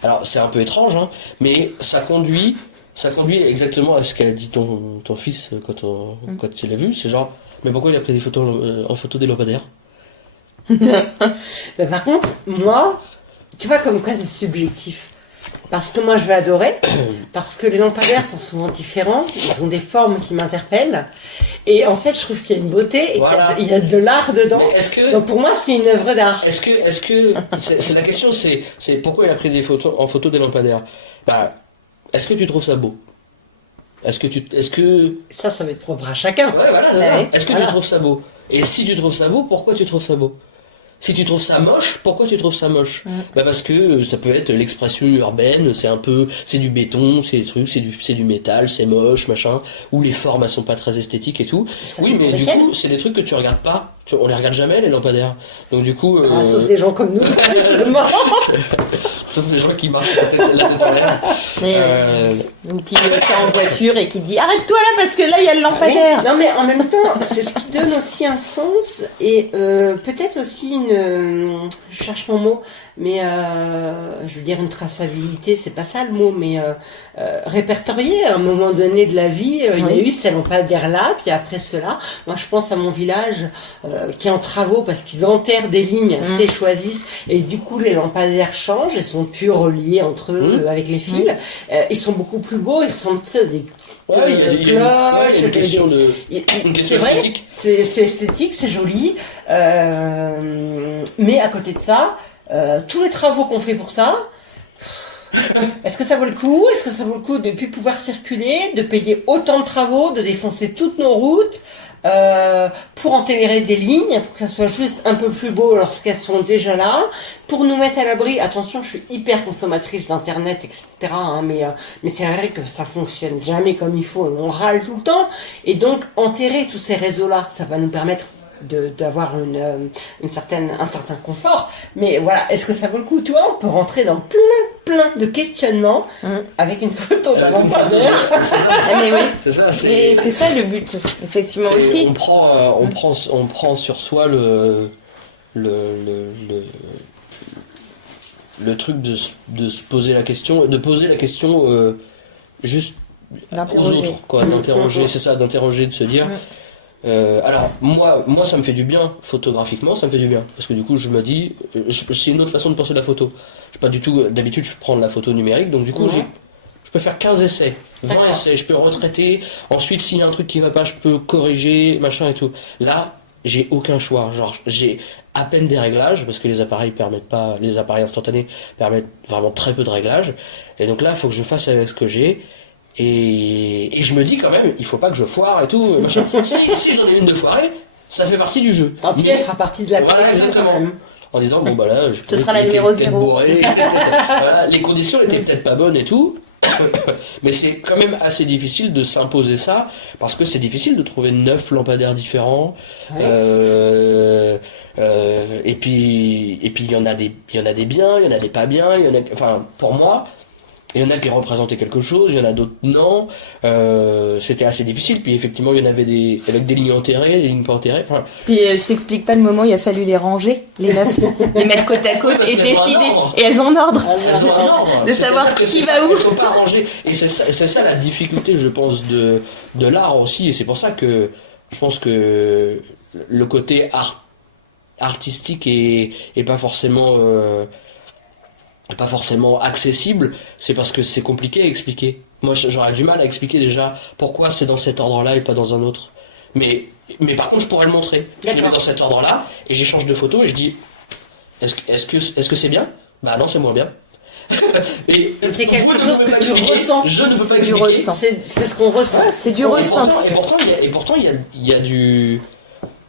alors, c'est un peu étrange, hein, mais ça conduit exactement à ce qu'a dit ton fils quand il l'a vu. C'est genre, mais pourquoi il a pris des photos en photo des lampadaires? Mais par contre, moi, tu vois comme quoi c'est subjectif. Parce que moi je vais adorer, parce que les lampadaires sont souvent différents, ils ont des formes qui m'interpellent, et en fait je trouve qu'il y a une beauté et qu'il y a de l'art dedans. Donc pour moi c'est une œuvre d'art. Est-ce que c'est la question, c'est pourquoi il a pris des photos en photo des lampadaires? Bah, est-ce que tu trouves ça beau? Est-ce que ça va être propre à chacun. Ouais, voilà. Ouais. Est-ce que tu trouves ça beau? Et si tu trouves ça beau, pourquoi tu trouves ça beau? Si tu trouves ça moche, pourquoi tu trouves ça moche? Bah parce que ça peut être l'expression urbaine, c'est du béton, c'est des trucs, c'est du métal, c'est moche, machin, ou les formes elles sont pas très esthétiques et tout. Oui, mais du coup, c'est des trucs que tu regardes pas. On les regarde jamais les lampadaires. Donc du coup, sauf des gens comme nous. Sauf les gens qui marchent la tête en l'air. Ou qui t'es en voiture et qui te dit arrête-toi là parce que là il y a le lampadaire. Non mais en même temps, c'est ce qui donne aussi un sens et peut-être aussi je cherche mon mot, mais je veux dire une traçabilité, c'est pas ça le mot, mais répertorier à un moment donné de la vie, il y a eu ces lampadaires là, puis après cela. Moi je pense à mon village qui est en travaux parce qu'ils enterrent des lignes, ils choisissent et du coup les lampadaires changent, ils sont plus reliés entre eux avec les fils, ils sont beaucoup plus beaux, ils ressemblent à des cloches, une question c'est vrai, esthétique. C'est esthétique, c'est joli, mais à côté de ça, tous les travaux qu'on fait pour ça, est-ce que ça vaut le coup? Est-ce que ça vaut le coup de ne plus pouvoir circuler, de payer autant de travaux, de défoncer toutes nos routes pour enterrer des lignes, pour que ça soit juste un peu plus beau lorsqu'elles sont déjà là, pour nous mettre à l'abri. Attention, je suis hyper consommatrice d'internet, etc. Mais c'est vrai que ça fonctionne jamais comme il faut, on râle tout le temps. Et donc enterrer tous ces réseaux-là, ça va nous permettre d'avoir un certain confort, mais voilà, est-ce que ça vaut le coup? Toi, on peut rentrer dans plein de questionnements avec une photo d'un lampadaire. Mais oui, c'est ça le but, effectivement aussi. On prend sur soi le truc de se poser la question, de poser la question juste aux autres, quoi, d'interroger, c'est ça, d'interroger, de se dire. Alors moi ça me fait du bien photographiquement, ça me fait du bien parce que du coup je me dis c'est une autre façon de penser la photo. Je pas du tout d'habitude je prends de la photo numérique, donc du coup je peux faire 15 essais, 20 essais, je peux retraiter. Ensuite s'il y a un truc qui va pas, je peux corriger, machin et tout. Là, j'ai aucun choix, genre j'ai à peine des réglages parce que les appareils instantanés permettent vraiment très peu de réglages. Et donc là, il faut que je fasse avec ce que j'ai. Et je me dis quand même, il faut pas que je foire et tout. Machin. Si j'en ai une de foirée, Ça fait partie du jeu. Tant pis, elle fera partie de la Voilà, collection exactement. quand même. En disant, bon bah là, Ce sera la numéro 0. Voilà, les conditions n'étaient peut-être pas bonnes et tout. Mais c'est quand même assez difficile de s'imposer ça, parce que c'est difficile de trouver 9 lampadaires différents. Ouais. Et puis il y en a des biens, il y en a des pas bien, il y en a, enfin, pour moi, il y en a qui représentaient quelque chose, il y en a d'autres non. C'était assez difficile. Puis effectivement, il y en avait des avec des lignes enterrées, des lignes pas enterrées. Enfin, Puis je t'explique pas le moment où il a fallu les ranger, les 9, les mettre côte à côte parce et qu'elles sont en décider. ordre. Et elles ont en ordre. elles ont un ordre. De savoir C'est-à-dire que qui c'est va pas- où. Elles sont pas rangées. Et c'est ça la difficulté, je pense, de l'art aussi. Et c'est pour ça que je pense que le côté artistique est pas forcément accessible. C'est parce que c'est compliqué à expliquer. Moi, j'aurais du mal à expliquer déjà pourquoi c'est dans cet ordre-là et pas dans un autre. Mais par contre, je pourrais le montrer. Je le mets dans cet ordre-là et j'échange de photos et je dis est-ce que c'est bien? Bah non, c'est moins bien. Et C'est quelque vous ne chose pouvez pas que tu expliquer. ressens. Je ne peux pas C'est du expliquer. ressent. C'est ce qu'on ressent. C'est du Et ressenti. pourtant, il y a du,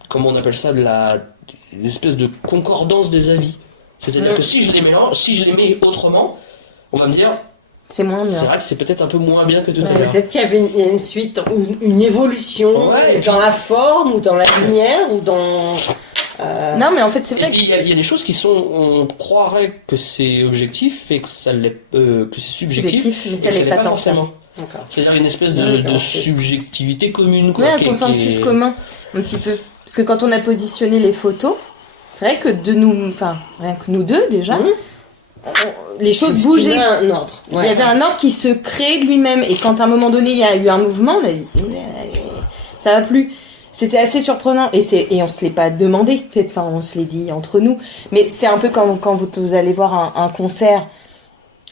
comment on appelle ça, une espèce de concordance des avis. C'est-à-dire que si je les mets autrement, on va me dire, C'est moins c'est bien. vrai que c'est peut-être un peu moins bien que tout à Ouais, l'heure. peut-être qu'il y avait une suite ou une évolution Ouais. dans la forme ou dans la lumière ou dans. Non, mais en fait, c'est Et vrai puis il y a des choses qui sont, on croirait que c'est objectif et que ça l'est, que c'est subjectif, subjectif, mais et ça ça l'est l'est pas pas tant que ça. forcément. D'accord. C'est-à-dire une espèce D'accord, de c'est- subjectivité commune, quoi. Oui, un qui est- consensus qui est- commun, un petit peu. Parce que quand on a positionné les photos, c'est vrai que rien que nous deux déjà, les choses Il y bougeaient. a un ordre. Il y avait un ordre qui se crée de lui-même. Et quand à un moment donné il y a eu un mouvement, on a dit, ça va plus. C'était assez surprenant. Et on se l'est pas demandé. Enfin, on se l'est dit entre nous. Mais c'est un peu quand vous allez voir un concert.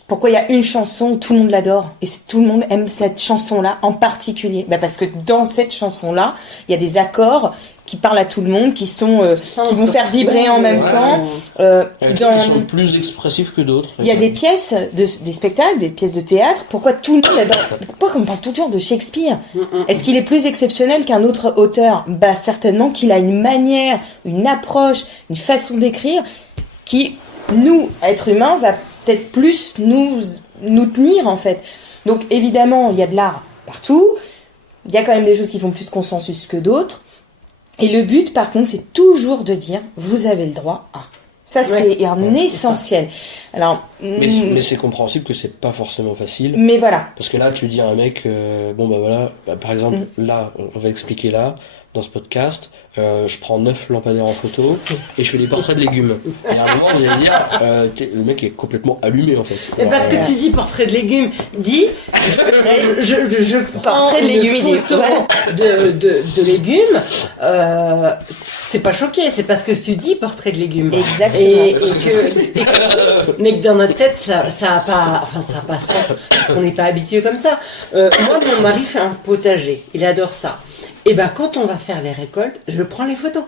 Pourquoi il y a une chanson où tout le monde l'adore et tout le monde aime cette chanson-là en particulier? Bah parce que dans cette chanson-là, il y a des accords qui parlent à tout le monde, qui vont faire vibrer en même Ouais. temps. Il y a des trucs qui sont plus expressifs que d'autres. Il y a des pièces, des spectacles, des pièces de théâtre. Pourquoi tout le monde adore? Pourquoi on parle tout le temps de Shakespeare? Est-ce qu'il est plus exceptionnel qu'un autre auteur? Bah certainement qu'il a une manière, une approche, une façon d'écrire qui, nous, êtres humains, va peut-être plus nous tenir en fait. Donc évidemment, il y a de l'art partout. Il y a quand même des choses qui font plus consensus que d'autres. Et le but, par contre, c'est toujours de dire, vous avez le droit à. Ça, c'est un essentiel. Alors, Mais c'est compréhensible que c'est pas forcément facile. mais voilà. Parce que là, tu dis à un mec, bon bah voilà, par exemple, là, on va expliquer là, dans ce podcast, je prends 9 lampadaires en photo et je fais des portraits de légumes. Et à un moment, vous allez dire, le mec est complètement allumé en fait. Et parce que tu dis portrait de légumes, dis, je prends Portrait de une légumes, photo de légumes, t'es pas choqué, c'est parce que tu dis portrait de légumes. Exactement. Et Parce que c'est ce que c'est. mais que dans notre tête, ça a pas sens, parce qu'on n'est pas habitué comme ça. Moi, mon mari fait un potager, il adore ça. Et ben, quand on va faire les récoltes, je prends les photos.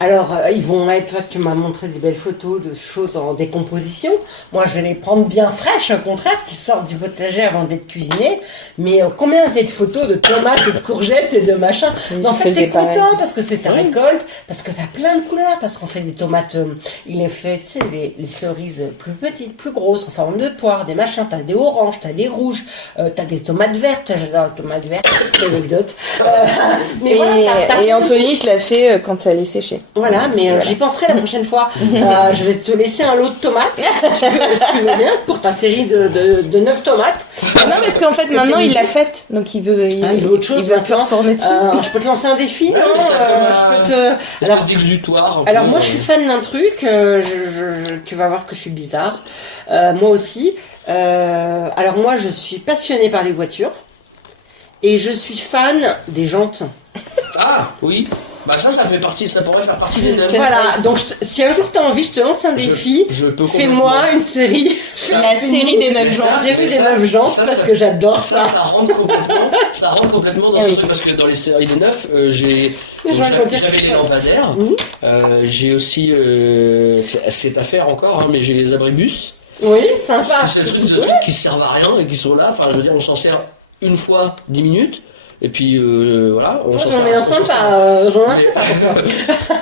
Alors, ils vont être, toi, tu m'as montré des belles photos de choses en décomposition. Moi, je vais les prendre bien fraîches, au contraire, qui sortent du potager avant d'être cuisinées. Mais combien j'ai de photos de tomates et de courgettes et de machin. Oui, Mais en je fait, faisais t'es pareil. content parce que c'est ta récolte, parce que t'as plein de couleurs, parce qu'on fait des tomates, il est fait, tu sais, les cerises plus petites, plus grosses, en forme de poire, des machins. T'as des oranges, t'as des rouges, t'as des tomates vertes. J'adore les tomates vertes, c'est une anecdote. Mais voilà, t'as Et plein de Anthony te l'a fait quand elle est séchée. voilà, mais j'y penserai la prochaine fois. Je vais te laisser un lot de tomates, si tu veux bien, pour ta série de 9 tomates. Non, parce qu'en fait, maintenant, il l'a faite. Donc, il veut autre chose il veut plus maintenant. retourner dessus. Je peux te lancer un défi, non mais c'est comme Je peux te... Alors, d'exutoire. Alors moi je suis fan d'un truc, tu vas voir que je suis bizarre, moi aussi. Alors moi je suis passionnée par les voitures et je suis fan des jantes. Ah, oui. Bah ça fait partie, ça pourrait faire partie des 9. Voilà, donc si un jour tu as envie, je te lance un défi, je peux fais-moi une série. La série des 9 Ça, gens. Une série ça, des 9 jantes ça, parce ça- que j'adore ça. Ça rentre complètement dans Ah ce oui. truc parce que dans les séries des 9, j'ai Les gens vont dire j'avais que- les lampadaires, j'ai aussi cette affaire encore, hein, mais j'ai les abribus. Oui, sympa. C'est le truc qui servent à rien et qui sont là. Enfin, je veux dire, on s'en sert une fois 10 minutes. Et puis voilà, on s'en J'en ai sert- un on s'en sert. sympa, j'en ai un sympa pour toi.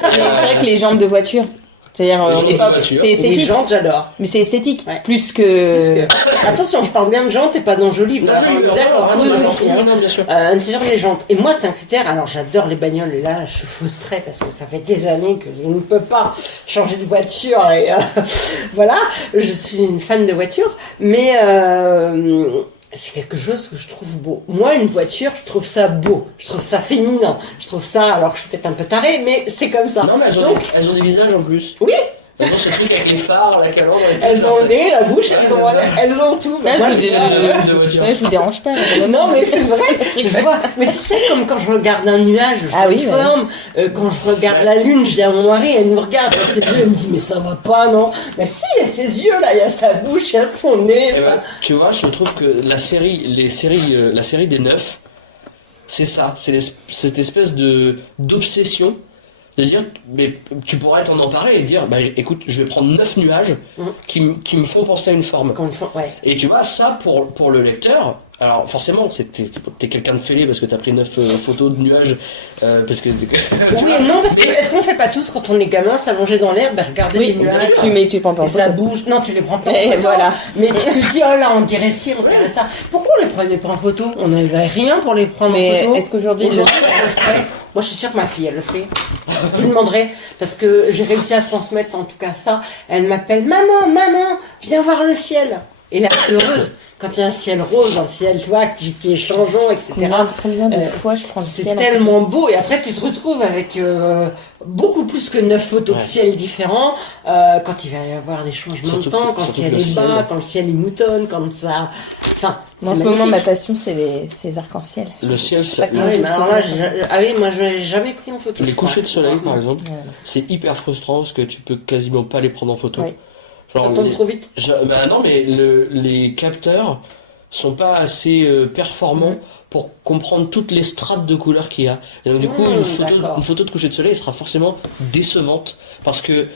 Mais c'est vrai que les jambes de voiture, c'est-à-dire Les on jambes n'est de pas, voiture. c'est Les esthétique, jantes, j'adore. mais c'est esthétique Ouais. plus que. Attention, je parle bien de jantes et pas dans joli. Bien sûr, D'accord, hein, tu m'as compris, hein. non, bien sûr. Intérieur les jantes. Et moi, c'est un critère. Alors, j'adore les bagnoles. Et là, je suis frustrée parce que ça fait des années que je ne peux pas changer de voiture. Et voilà, je suis une fan de voiture. Mais c'est quelque chose que je trouve beau. Moi, une voiture, je trouve ça beau. Je trouve ça féminin. Je trouve ça... Alors, je suis peut-être un peu tarée, mais c'est comme ça. Non, mais elles ont des visages en plus. Oui, Elles ont ce truc avec les phares, la calandre et tout. elles ont le nez, la bouche, elles ont tout. Là, Moi, je vous, je- de voiture. ouais, je vous dérange pas. là. Non, mais c'est vrai. Je vois. Mais tu sais, comme quand je regarde un nuage, je Ah oui, me forme. Quand je regarde la lune, je dis à mon mari, elle nous regarde, elle ses yeux, elle me dit, mais ça va pas, non? Mais si, il y a ses yeux, là, il y a sa bouche, il y a son nez. Eh enfin. ben, tu vois, je trouve que la série des 9, c'est ça, c'est cette espèce d'obsession. De dire, mais tu pourrais t'en emparer et dire, bah écoute, je vais prendre 9 nuages qui me font penser à une forme. Quand ils font- ouais. Et tu vois, ça, pour le lecteur, alors forcément, t'es quelqu'un de fêlé parce que t'as pris 9 photos de nuages, parce que... Oui et non, parce que est-ce qu'on fait pas tous quand on est gamin s'allonger dans l'herbe et regarder Oui, les nuages mais tu prends pas en et ça photo. bouge. Non, tu les prends pas en Et photo. voilà. Mais tu te dis, oh là, on dirait ci, on dirait ça. Pourquoi on les prenait pas en photo? On n'avait rien pour les prendre en Mais photo. est-ce qu'aujourd'hui, Aujourd'hui, on le ferait. Moi, je suis sûre que ma fille, elle le fait. Je lui demanderai, parce que j'ai réussi à transmettre en tout cas ça. Elle m'appelle, maman, viens voir le ciel. Et là, elle est heureuse. Quand il y a un ciel rose, un ciel, tu vois, qui est changeant, etc. Combien de fois je prends le C'est ciel en tellement beau. Et après, tu te retrouves avec beaucoup plus que 9 photos de Ouais. ciel différents. Quand il va y avoir des changements Surtout de temps, que- quand le surtout ciel que le est bas, ciel- quand le ciel est moutonne, quand ça... Enfin, En c'est ce moment, ma magnifique. passion, c'est les arcs-en-ciel. Le ciel, Chaque c'est- Ah mois, oui, j'ai mais une alors photo là, d'arc-en-ciel. ah oui, moi je l'ai jamais pris en photo. Les je crois. couchers de soleil, par exemple, Ouais. c'est hyper frustrant parce que tu peux quasiment pas les prendre en photo. Oui. Ça tombe trop vite. Bah non, mais les capteurs sont pas assez performants pour comprendre toutes les strates de couleurs qu'il y a. Et donc du coup, d'accord. une photo de coucher de soleil sera forcément décevante parce que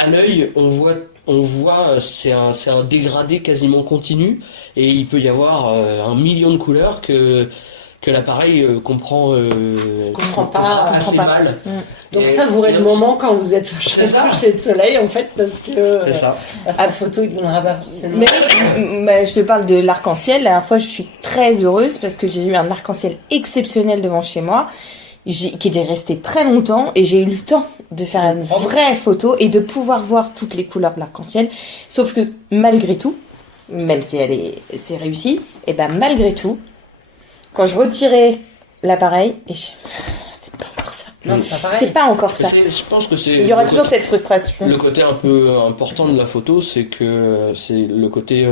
à l'œil, on voit, c'est un dégradé quasiment continu et il peut y avoir 1 million de couleurs que l'appareil comprend pas assez mal. Donc Et- savourez et le aussi- moment quand vous êtes au C'est ça. coucher de soleil, en fait, parce que C'est ça. parce que la photo, il ne donnera pas forcément. Mais oui, bah, je te parle de l'arc-en-ciel. La dernière fois, je suis très heureuse parce que j'ai eu un arc-en-ciel exceptionnel devant chez moi, qui est resté très longtemps, et j'ai eu le temps de faire une vraie photo et de pouvoir voir toutes les couleurs de l'arc-en-ciel. Sauf que malgré tout, même si c'est réussi, et ben malgré tout, quand je retirais l'appareil, c'était pas encore ça. Non, c'est pas pareil. C'est pas encore ça. Je pense que c'est Il y aura le toujours côté- cette frustration. Le côté un peu important de la photo, c'est que c'est le côté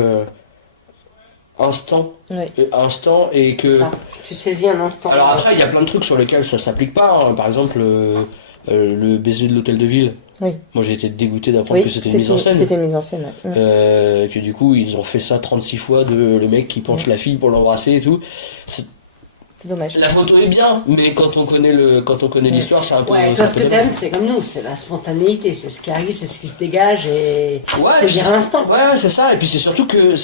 instant. Ouais. Instant et que... Ça, tu saisis un instant. Alors après, il y a plein de trucs sur lesquels ça s'applique pas. Hein. Par exemple, le baiser de l'hôtel de ville. Oui. Moi, j'ai été dégoûté d'apprendre Oui, que c'était une mise en scène. C'était une mise en scène. Ouais. Que du coup, ils ont fait ça 36 fois, le mec qui penche la fille pour l'embrasser et tout. C'est dommage. La photo est bien, mais quand on connaît l'histoire, c'est un peu... Ouais, c'est toi, un ce peu que dommage. t'aimes, c'est comme nous, c'est la spontanéité, c'est ce qui arrive, c'est ce qui se dégage, et Ouais, c'est dire à l'instant. Ouais, c'est ça. Et puis c'est surtout que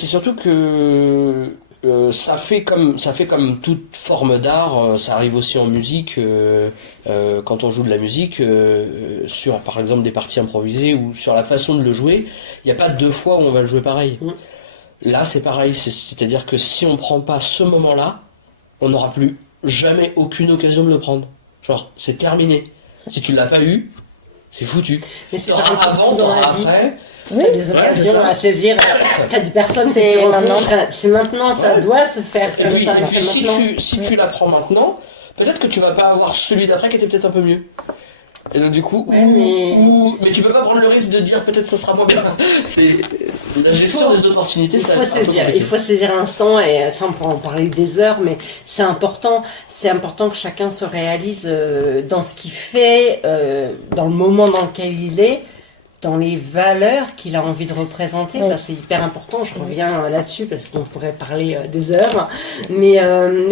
ça fait comme toute forme d'art. Ça arrive aussi en musique quand on joue de la musique sur par exemple des parties improvisées ou sur la façon de le jouer. Il n'y a pas 2 fois où on va le jouer pareil. Là, c'est pareil. C'est-à-dire que si on prend pas ce moment-là, on n'aura plus jamais aucune occasion de le prendre. Genre, c'est terminé. Si tu l'as pas eu, c'est foutu. Mais c'est T'auras pareil pour avant, tout dans t'auras la vie. après. Oui. T'as des Ouais, occasions c'est ça. à saisir, t'as des personnes C'est que tu maintenant. rencontres, c'est maintenant, ça Ouais. doit se faire, ça Et doit puis, s'arrêter si maintenant. tu la prends maintenant, peut-être que tu vas pas avoir celui d'après qui était peut-être un peu mieux. Et donc du coup, Ouais, mais tu peux pas prendre le risque de dire peut-être ça sera moins bien. C'est la gestion faut- des opportunités, Il ça faut va être un peu saisir, compliqué. il faut saisir l'instant, et ça on peut en parler des heures, mais c'est important que chacun se réalise dans ce qu'il fait, dans le moment dans lequel il est, dans les valeurs qu'il a envie de représenter. Oui. Ça, c'est hyper important. Je reviens là-dessus parce qu'on pourrait parler des heures. Mais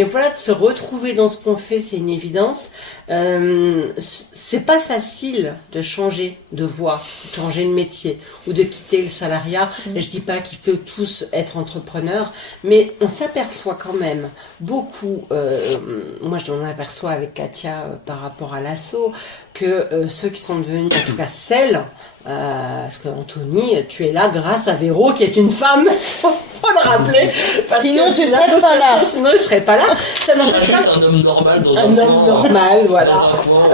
voilà, de se retrouver dans ce qu'on fait, c'est une évidence. C'est pas facile de changer de voie, de changer de métier ou de quitter le salariat. Je dis pas qu'il faut tous être entrepreneurs, mais on s'aperçoit quand même beaucoup, moi je m'en aperçois avec Katia par rapport à l'assaut, que ceux qui sont devenus, en tout cas celles, parce que Anthony, tu es là grâce à Véro qui est une femme, faut le rappeler. Parce Sinon, que tu serais pas là. Sinon, il serait pas là. Ça Je n'empêche serais pas. juste un homme normal dans Un homme normal, voilà. Dans un coin,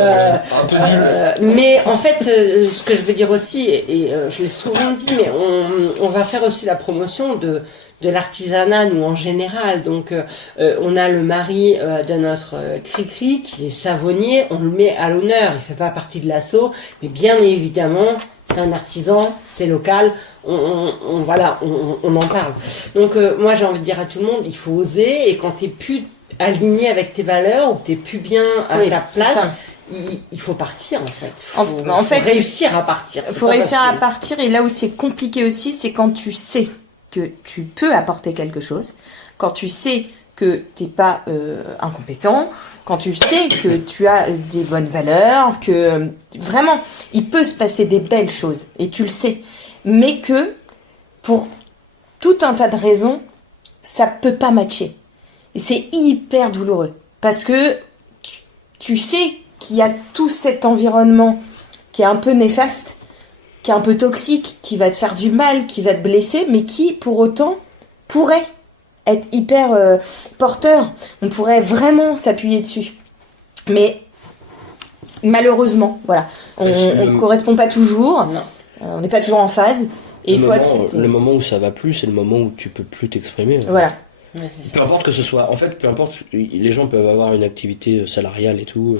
un peu nul. Mais en fait, ce que je veux dire aussi, et je l'ai souvent dit, mais on va faire aussi la promotion de l'artisanat, nous en général. Donc, on a le mari de notre Cricri qui est savonnier, on le met à l'honneur. Il fait pas partie de l'assaut, mais bien évidemment, c'est un artisan, c'est local. Voilà, on en parle. Donc, moi, j'ai envie de dire à tout le monde, il faut oser. Et quand t'es plus aligné avec tes valeurs ou t'es plus bien à Oui, ta c'est place, ça. il faut partir en fait. En fait, réussir à partir. Il faut réussir à partir, et là où c'est compliqué aussi, c'est quand tu sais que tu peux apporter quelque chose, quand tu sais que t'es pas incompétent, quand tu sais que tu as des bonnes valeurs, que vraiment il peut se passer des belles choses et tu le sais, mais que pour tout un tas de raisons ça peut pas matcher et c'est hyper douloureux parce que tu sais qu'il y a tout cet environnement qui est un peu néfaste, qui est un peu toxique, qui va te faire du mal, qui va te blesser, mais qui, pour autant, pourrait être hyper porteur. On pourrait vraiment s'appuyer dessus. Mais malheureusement, voilà, on correspond pas toujours, on n'est pas toujours en phase, et il faut accepter. Le moment où ça va plus, c'est le moment où tu peux plus t'exprimer. Voilà. Ouais, Peu importe que ce soit, en fait, peu importe, les gens peuvent avoir une activité salariale et tout,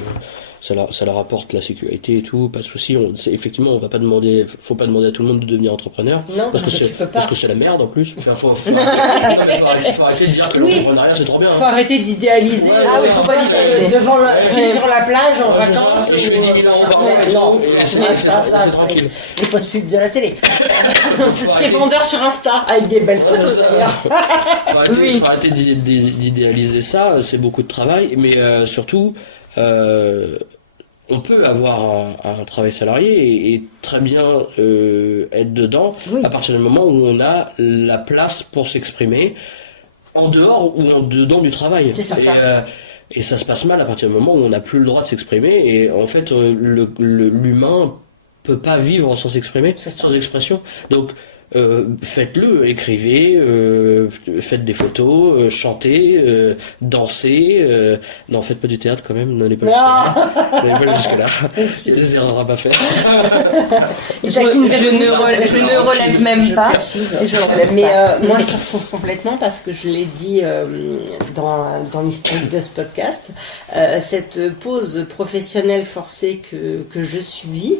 ça leur apporte la sécurité et tout, pas de souci. Effectivement, on va pas demander, faut pas demander à tout le monde de devenir entrepreneur, Non, parce que tu peux pas. parce que c'est la merde en plus. Enfin, faut arrêter de dire que l'entrepreneuriat c'est trop bien. Faut arrêter d'idéaliser. Ouais, Ah oui, faut pas l'idéaliser. Devant sur la plage en vacances. Je fais 10 000 euros par mois. Non, Et là, c'est tranquille. les fausses pubs de la télé. C'est ce qui est vendeur sur Insta avec des belles photos d'ailleurs. Faut arrêter d'idéaliser ça, c'est beaucoup de travail, mais surtout, on peut avoir un travail salarié et très bien être dedans à partir du moment où on a la place pour s'exprimer en dehors ou en dedans du travail. C'est ça. Et ça se passe mal à partir du moment où on n'a plus le droit de s'exprimer et en fait l'humain peut pas vivre sans s'exprimer, sans expression. Donc faites-le, écrivez, faites des photos, chantez, dansez. Non, faites pas du théâtre quand même, n'allez pas jusque-là. Il y a des erreurs à pas faire. Je ne relève même pas. Mais moi, je te retrouve complètement parce que je l'ai dit dans l'historique de ce podcast. Cette pause professionnelle forcée que je subis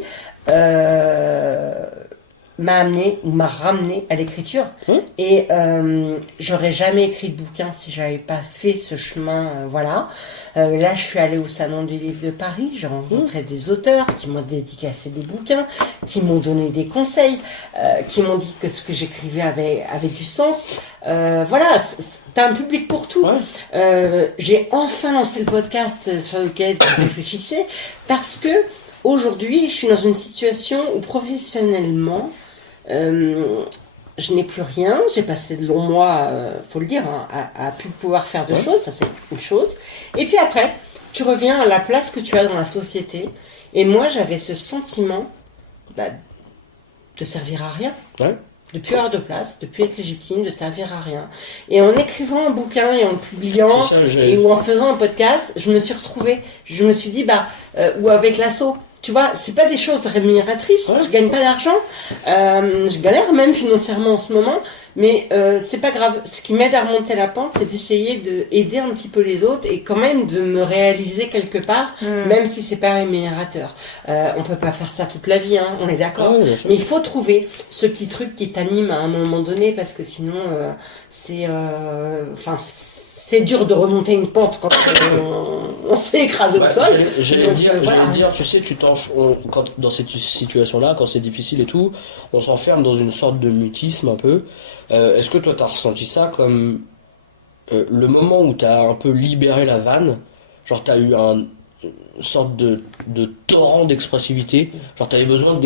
m'a amené ou m'a ramené à l'écriture. Et j'aurais jamais écrit de bouquin si j'avais pas fait ce chemin. Voilà. Là, je suis allée au Salon du Livre de Paris. J'ai rencontré des auteurs qui m'ont dédicacé des bouquins, qui m'ont donné des conseils, qui m'ont dit que ce que j'écrivais avait du sens. Voilà, t'as un public pour tout. J'ai enfin lancé le podcast sur lequel je réfléchissais parce que aujourd'hui, je suis dans une situation où professionnellement, je n'ai plus rien. J'ai passé de longs mois, faut le dire, à plus pouvoir faire de choses. Ça, c'est une chose. Et puis après, tu reviens à la place que tu as dans la société. Et moi, j'avais ce sentiment de servir à rien. De plus avoir de place, de plus être légitime, de servir à rien. Et en écrivant un bouquin et en le publiant, ou en faisant un podcast, je me suis retrouvée. Je me suis dit, ou avec l'assaut. Tu vois, c'est pas des choses rémunératrices. Je gagne pas d'argent. Je galère même financièrement en ce moment. Mais c'est pas grave. Ce qui m'aide à remonter la pente, c'est d'essayer d'aider un petit peu les autres et quand même de me réaliser quelque part, même si c'est pas rémunérateur. On peut pas faire ça toute la vie, hein, on est d'accord. Mais il faut trouver ce petit truc qui t'anime à un moment donné parce que sinon, c'était dur de remonter une pente quand on s'est écrasé au sol. J'allais dire, tu sais, dans cette situation-là, quand c'est difficile et tout, on s'enferme dans une sorte de mutisme un peu. Est-ce que toi, t'as ressenti ça comme le moment où t'as un peu libéré la vanne, genre t'as eu une sorte de torrent d'expressivité, genre t'avais besoin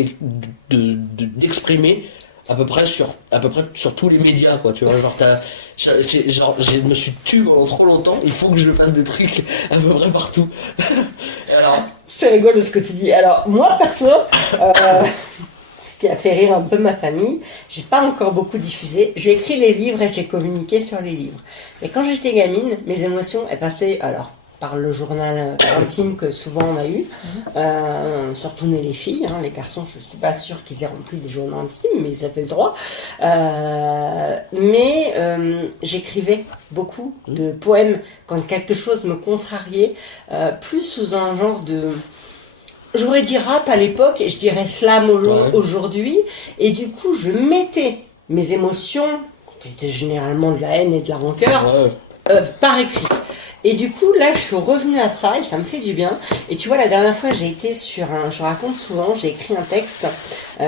d'exprimer à peu près sur tous les médias, quoi, tu vois, je me suis tué pendant trop longtemps, il faut que je fasse des trucs à peu près partout. Alors, c'est rigolo ce que tu dis. Alors, moi, perso, ce qui a fait rire un peu ma famille, j'ai pas encore beaucoup diffusé. J'ai écrit les livres et j'ai communiqué sur les livres. Mais quand j'étais gamine, mes émotions, elles passaient, alors, par le journal intime que souvent on a eu, surtout les filles, les garçons, je suis pas sûre qu'ils aient rempli des journaux intimes, mais ils avaient le droit. Mais j'écrivais beaucoup de poèmes quand quelque chose me contrariait, plus sous un genre de... J'aurais dit rap à l'époque et je dirais slam aujourd'hui. Et du coup, je mettais mes émotions, qui étaient généralement de la haine et de la rancœur, par écrit. Et du coup, là, je suis revenue à ça et ça me fait du bien. Et tu vois, la dernière fois, j'ai été je raconte souvent, j'ai écrit un texte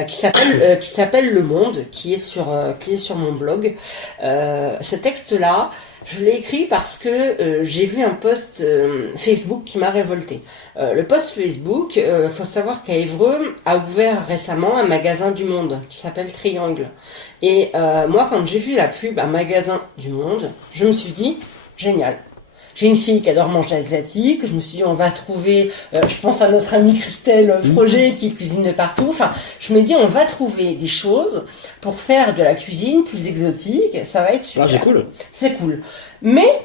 qui s'appelle Le Monde, qui est sur mon blog. Ce texte-là, je l'ai écrit parce que j'ai vu un post Facebook qui m'a révoltée. Le post Facebook, faut savoir qu'à Évreux a ouvert récemment un magasin du Monde qui s'appelle Triangle. Et moi, quand j'ai vu la pub, un magasin du Monde, je me suis dit, génial. J'ai une fille qui adore manger asiatique. Je me suis dit, on va trouver, je pense à notre amie Christelle Froger qui cuisine de partout. Enfin, je me dis, on va trouver des choses pour faire de la cuisine plus exotique. Ça va être super. Ah, c'est cool. C'est cool. Mais,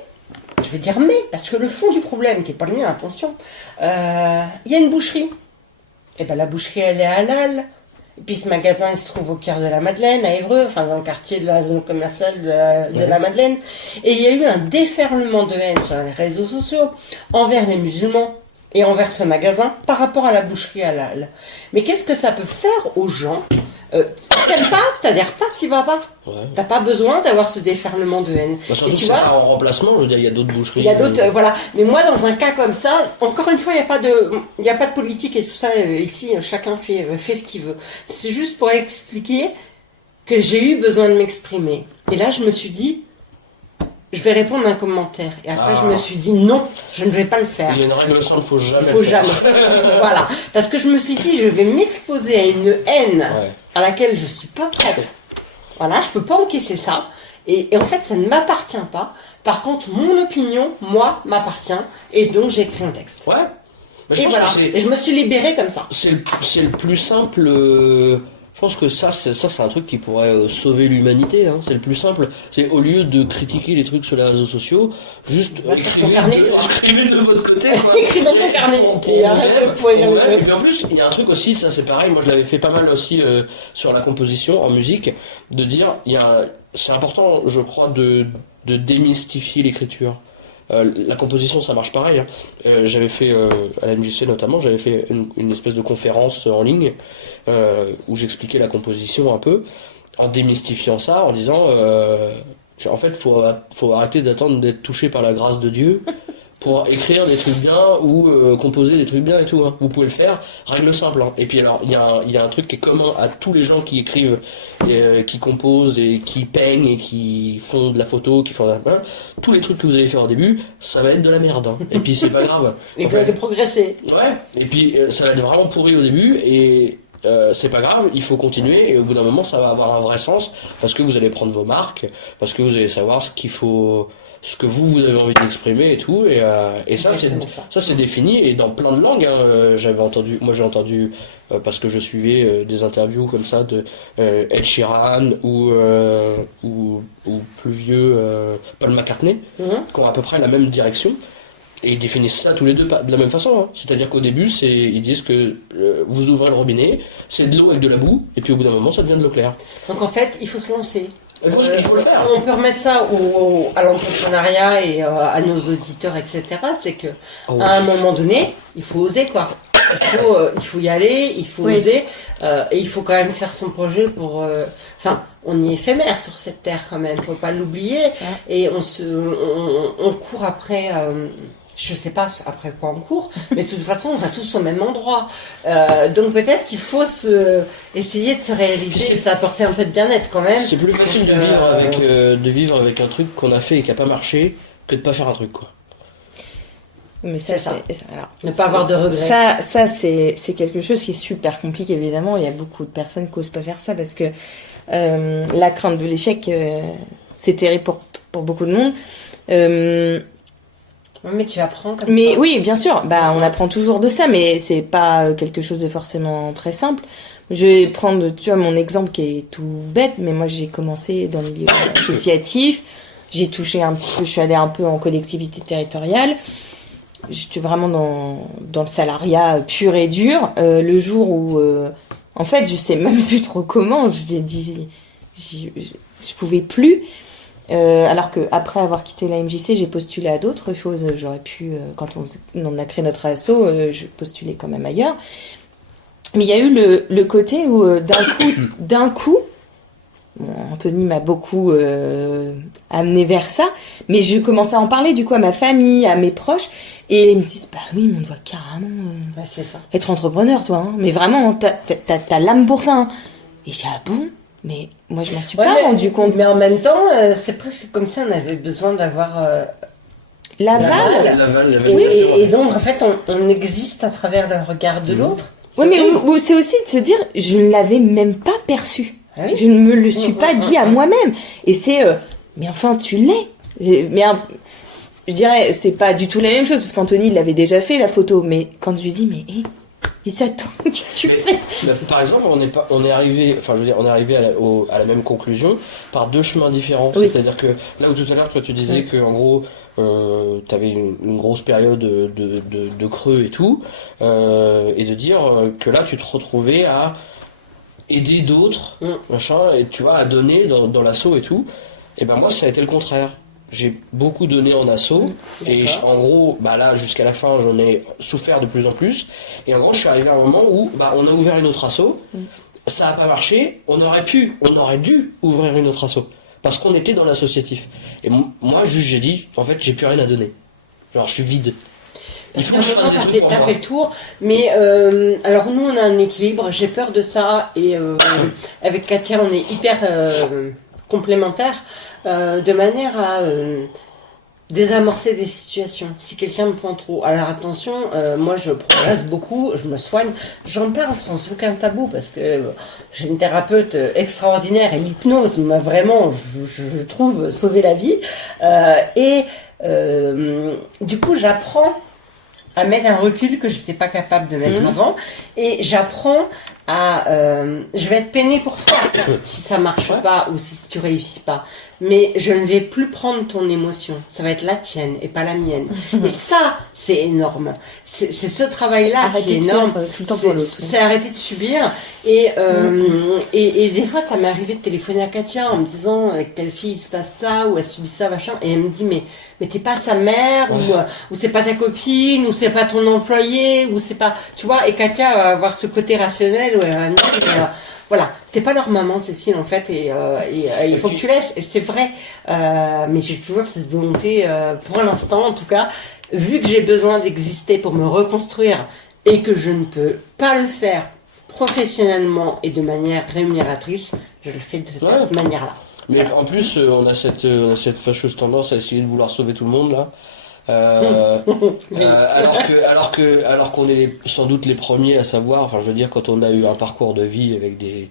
je veux dire parce que le fond du problème, qui est pas le mien, attention, il y a une boucherie. Et ben, la boucherie, elle est halal. Et puis ce magasin, il se trouve au cœur de la Madeleine, à Évreux, enfin dans le quartier de la zone commerciale de la Madeleine. Et il y a eu un déferlement de haine sur les réseaux sociaux envers les musulmans et envers ce magasin par rapport à la boucherie halal. Mais qu'est-ce que ça peut faire aux gens ? T'aimes pas, t'adhères pas, t'y vas pas. Ouais. T'as pas besoin d'avoir ce déferlement de haine. Surtout et tu que vois, c'est pas en remplacement, je veux dire, il y a d'autres boucheries. il y a d'autres, voilà. Mais moi, dans un cas comme ça, encore une fois, il y a pas de politique et tout ça ici. Chacun fait ce qu'il veut. C'est juste pour expliquer que j'ai eu besoin de m'exprimer. Et là, je me suis dit, je vais répondre à un commentaire. Et après, je me suis dit, non, je ne vais pas le faire. Il y a une règle simple, faut jamais. Voilà. Parce que je me suis dit, je vais m'exposer à une haine à laquelle je suis pas prête. Voilà, je peux pas encaisser ça. Et en fait, ça ne m'appartient pas. Par contre, mon opinion, moi, m'appartient. Et donc, j'ai écrit un texte. Ouais. Et voilà. Et je me suis libérée comme ça. C'est le plus simple. Je pense que ça c'est un truc qui pourrait sauver l'humanité. Hein. C'est le plus simple. C'est au lieu de critiquer les trucs sur les réseaux sociaux, juste écrivez de votre côté. Écris dans ton carnet. Et puis en plus, il y a un truc aussi, ça c'est pareil. Moi, je l'avais fait pas mal aussi sur la composition en musique, de dire, c'est important, je crois, de démystifier l'écriture. La composition, ça marche pareil. Hein. J'avais fait, à la MJC notamment, j'avais fait une espèce de conférence en ligne où j'expliquais la composition un peu, en démystifiant ça, en disant en fait, faut arrêter d'attendre d'être touché par la grâce de Dieu pour écrire des trucs bien ou composer des trucs bien et tout. Hein. Vous pouvez le faire, règle simple. Hein. Et puis alors, il y a un truc qui est commun à tous les gens qui écrivent, qui composent et qui peignent et qui font de la photo, qui font tous les trucs que vous allez faire au début, ça va être de la merde. Hein. Et puis c'est pas grave. Et vous allez progresser. Ouais. Et puis ça va être vraiment pourri au début et c'est pas grave, il faut continuer et au bout d'un moment ça va avoir un vrai sens parce que vous allez prendre vos marques, parce que vous allez savoir ce que vous avez envie d'exprimer et tout et ça c'est défini et dans plein de langues hein, j'ai entendu parce que je suivais des interviews comme ça de Ed Sheeran ou plus vieux Paul McCartney qui ont à peu près la même direction. Et ils définissent ça tous les deux de la même façon. Hein. C'est-à-dire qu'au début, ils disent que vous ouvrez le robinet, c'est de l'eau avec de la boue, et puis au bout d'un moment, ça devient de l'eau claire. Donc en fait, il faut se lancer. Il faut le faire. On peut remettre ça à l'entrepreneuriat et à nos auditeurs, etc. C'est que à un moment donné, il faut oser quoi. il faut y aller, il faut Oui. oser, et il faut quand même faire son projet pour. Enfin, on est éphémère sur cette terre quand même, faut pas l'oublier. Et on court après. Je sais pas après quoi on court, mais de toute façon, on va tous au même endroit. Donc peut-être qu'il faut essayer de se réaliser, de s'apporter un peu de bien-être quand même. C'est plus facile de vivre avec un truc qu'on a fait et qui a pas marché que de pas faire un truc, quoi. Mais ça, C'est ça. alors, Ne pas avoir de regrets. Ça c'est quelque chose qui est super compliqué, évidemment. Il y a beaucoup de personnes qui n'osent pas faire ça parce que la crainte de l'échec, c'est terrible pour beaucoup de monde. Mais tu apprends comme Mais ça. oui, bien sûr, on apprend toujours de ça, mais c'est pas quelque chose de forcément très simple. Je vais prendre, tu vois, mon exemple qui est tout bête, mais moi j'ai commencé dans le milieu associatif, j'ai touché un petit peu, je suis allée un peu en collectivité territoriale, j'étais vraiment dans le salariat pur et dur. Le jour où, en fait, je sais même plus trop comment, j'ai dit, je pouvais plus. Alors que après avoir quitté la MJC, j'ai postulé à d'autres choses. J'aurais pu, quand on a créé notre asso, je postulais quand même ailleurs. Mais il y a eu le côté où d'un coup, bon, Anthony m'a beaucoup amené vers ça, mais je commençais à en parler du coup à ma famille, à mes proches, et ils me disent bah oui, mais on doit carrément Ouais, c'est ça. être entrepreneur, toi. Hein. Mais vraiment, t'as l'âme pour ça. Hein. Et j'ai dit ah bon. Mais moi, je m'en suis pas rendu compte. Mais en même temps, c'est presque comme si on avait besoin d'avoir L'aval. et donc, en fait, on existe à travers le regard de l'autre. Oui, mais c'est aussi de se dire, je ne l'avais même pas perçu. Ah oui. Je ne me le suis pas dit à moi-même. Et c'est, mais enfin, tu l'es. Mais je dirais, c'est pas du tout la même chose, parce qu'Anthony, il l'avait déjà fait, la photo. Mais quand je lui dis, mais il s'attend, qu'est-ce que tu fais? Par exemple, on est arrivé à la même conclusion par deux chemins différents. Oui. C'est-à-dire que là où tout à l'heure, toi, tu disais que en gros, t'avais une grosse période de creux et tout, et de dire que là, tu te retrouvais à aider d'autres, machin, et tu vois, à donner dans l'asso et tout. Et ben moi, ça a été le contraire. J'ai beaucoup donné en asso et en gros, là jusqu'à la fin, j'en ai souffert de plus en plus. Et en gros, je suis arrivé à un moment où on a ouvert une autre asso, ça n'a pas marché, on aurait dû ouvrir une autre asso parce qu'on était dans l'associatif. Et moi, juste, j'ai dit, en fait, j'ai plus rien à donner. Genre, je suis vide. Il faut que je fasse des trucs pour T'as moi. fait le tour, mais alors nous on a un équilibre, j'ai peur de ça et avec Katia on est hyper complémentaires de manière à désamorcer des situations. Si quelqu'un me prend trop, alors attention, moi je progresse beaucoup, je me soigne, j'en parle sans aucun tabou parce que j'ai une thérapeute extraordinaire et l'hypnose m'a vraiment, je trouve, sauvé la vie du coup j'apprends à mettre un recul que je n'étais pas capable de mettre avant et j'apprends à je vais être peinée pour toi si ça marche pas ou si tu réussis pas, mais je ne vais plus prendre ton émotion, ça va être la tienne et pas la mienne. Et ça c'est énorme, c'est ce travail là qui est énorme, tout le temps pour l'autre. c'est arrêter de subir et des fois ça m'est arrivé de téléphoner à Katia en me disant avec telle fille il se passe ça ou elle subit ça machin, et elle me dit mais t'es pas sa mère ou c'est pas ta copine ou c'est pas ton employé ou c'est pas, tu vois, et Katia va avoir ce côté rationnel où elle va me dire voilà, t'es pas leur maman Cécile en fait et il faut que tu laisses, et c'est vrai, mais j'ai toujours cette volonté pour l'instant en tout cas, vu que j'ai besoin d'exister pour me reconstruire et que je ne peux pas le faire professionnellement et de manière rémunératrice, je le fais de cette manière-là. Mais en plus, on a cette fâcheuse tendance à essayer de vouloir sauver tout le monde là. Alors qu'on est sans doute les premiers à savoir, enfin je veux dire, quand on a eu un parcours de vie avec des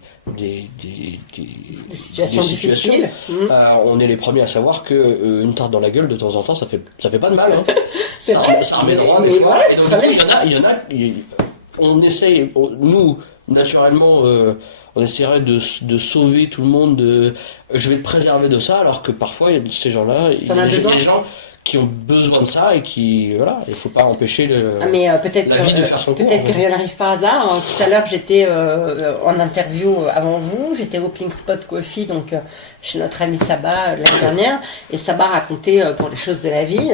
situations difficiles, on est les premiers à savoir que une tarte dans la gueule de temps en temps ça fait pas de mal, hein. C'est vrai, ça remet droit des fois. Et donc il y en a on essaye, nous naturellement on essaierait de sauver tout le monde, je vais te préserver de ça, alors que parfois il y a ces gens-là, il y a des gens qui ont besoin de ça et qui, voilà, il faut pas empêcher mais peut-être la vie de faire son cours. peut-être que rien n'arrive par hasard. Hein. Tout à l'heure, j'étais en interview avant vous. J'étais au Pink Spot Coffee, donc chez notre ami Saba l'année dernière. Et Saba racontait pour les choses de la vie,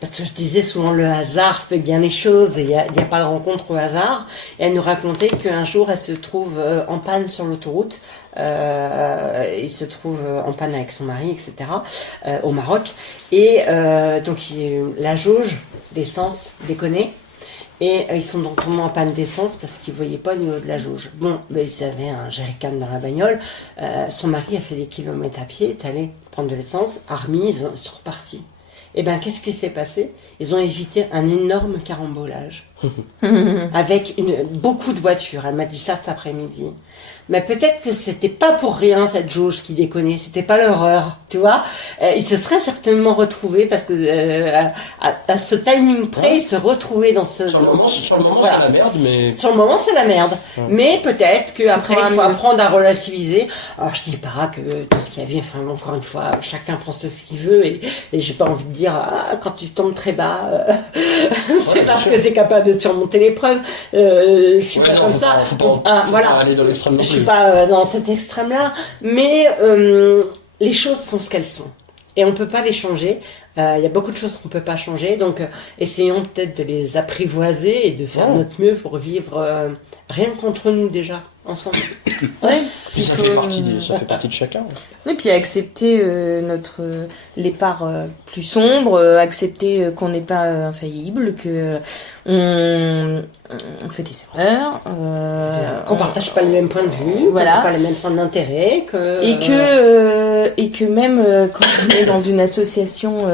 parce que je disais souvent le hasard fait bien les choses et il y a pas de rencontre au hasard. Et elle nous racontait qu'un jour, elle se trouve en panne sur l'autoroute. Il se trouve en panne avec son mari, etc. Au Maroc. Et donc la jauge d'essence déconnait. Et ils sont donc tombés en panne d'essence parce qu'ils ne voyaient pas au niveau de la jauge. Bon, ben, ils avaient un jerrycan dans la bagnole. Son mari a fait des kilomètres à pied, est allé prendre de l'essence, a remis, ils sont repartis. Et ben, qu'est-ce qui s'est passé? Ils ont évité un énorme carambolage avec beaucoup de voitures. Elle m'a dit ça cet après-midi. Mais peut-être que c'était pas pour rien cette jauge qui déconnait, c'était pas leur heure, tu vois. Ils se seraient certainement retrouvés parce que à ce timing près, ils se retrouvaient dans ce. Sur le moment, voilà. C'est la merde, mais. Sur le moment, c'est la merde. Ouais. Mais peut-être qu'après, il faut mieux. apprendre à relativiser. Alors, je dis pas que tout ce qu'il y a, enfin, encore une fois, chacun pense ce qu'il veut et j'ai pas envie de dire, quand tu tombes très bas, c'est parce que c'est capable de surmonter l'épreuve. Je suis pas comme ça. Faut pas Voilà. aller dans l'extrême non Je plus. suis pas dans cet extrême-là, mais les choses sont ce qu'elles sont. Et on peut pas les changer. Il y a beaucoup de choses qu'on peut pas changer. Donc, essayons peut-être de les apprivoiser et de faire Ouais. notre mieux pour vivre rien qu'entre nous déjà, ensemble. Ouais. Puis ça fait partie de chacun. Et puis accepter les parts plus sombres, accepter qu'on n'est pas infaillible, que on fait des erreurs, Qu'on partage pas le même point de vue, voilà. qu'on n'a pas les mêmes centres d'intérêt, et que même quand on est dans une association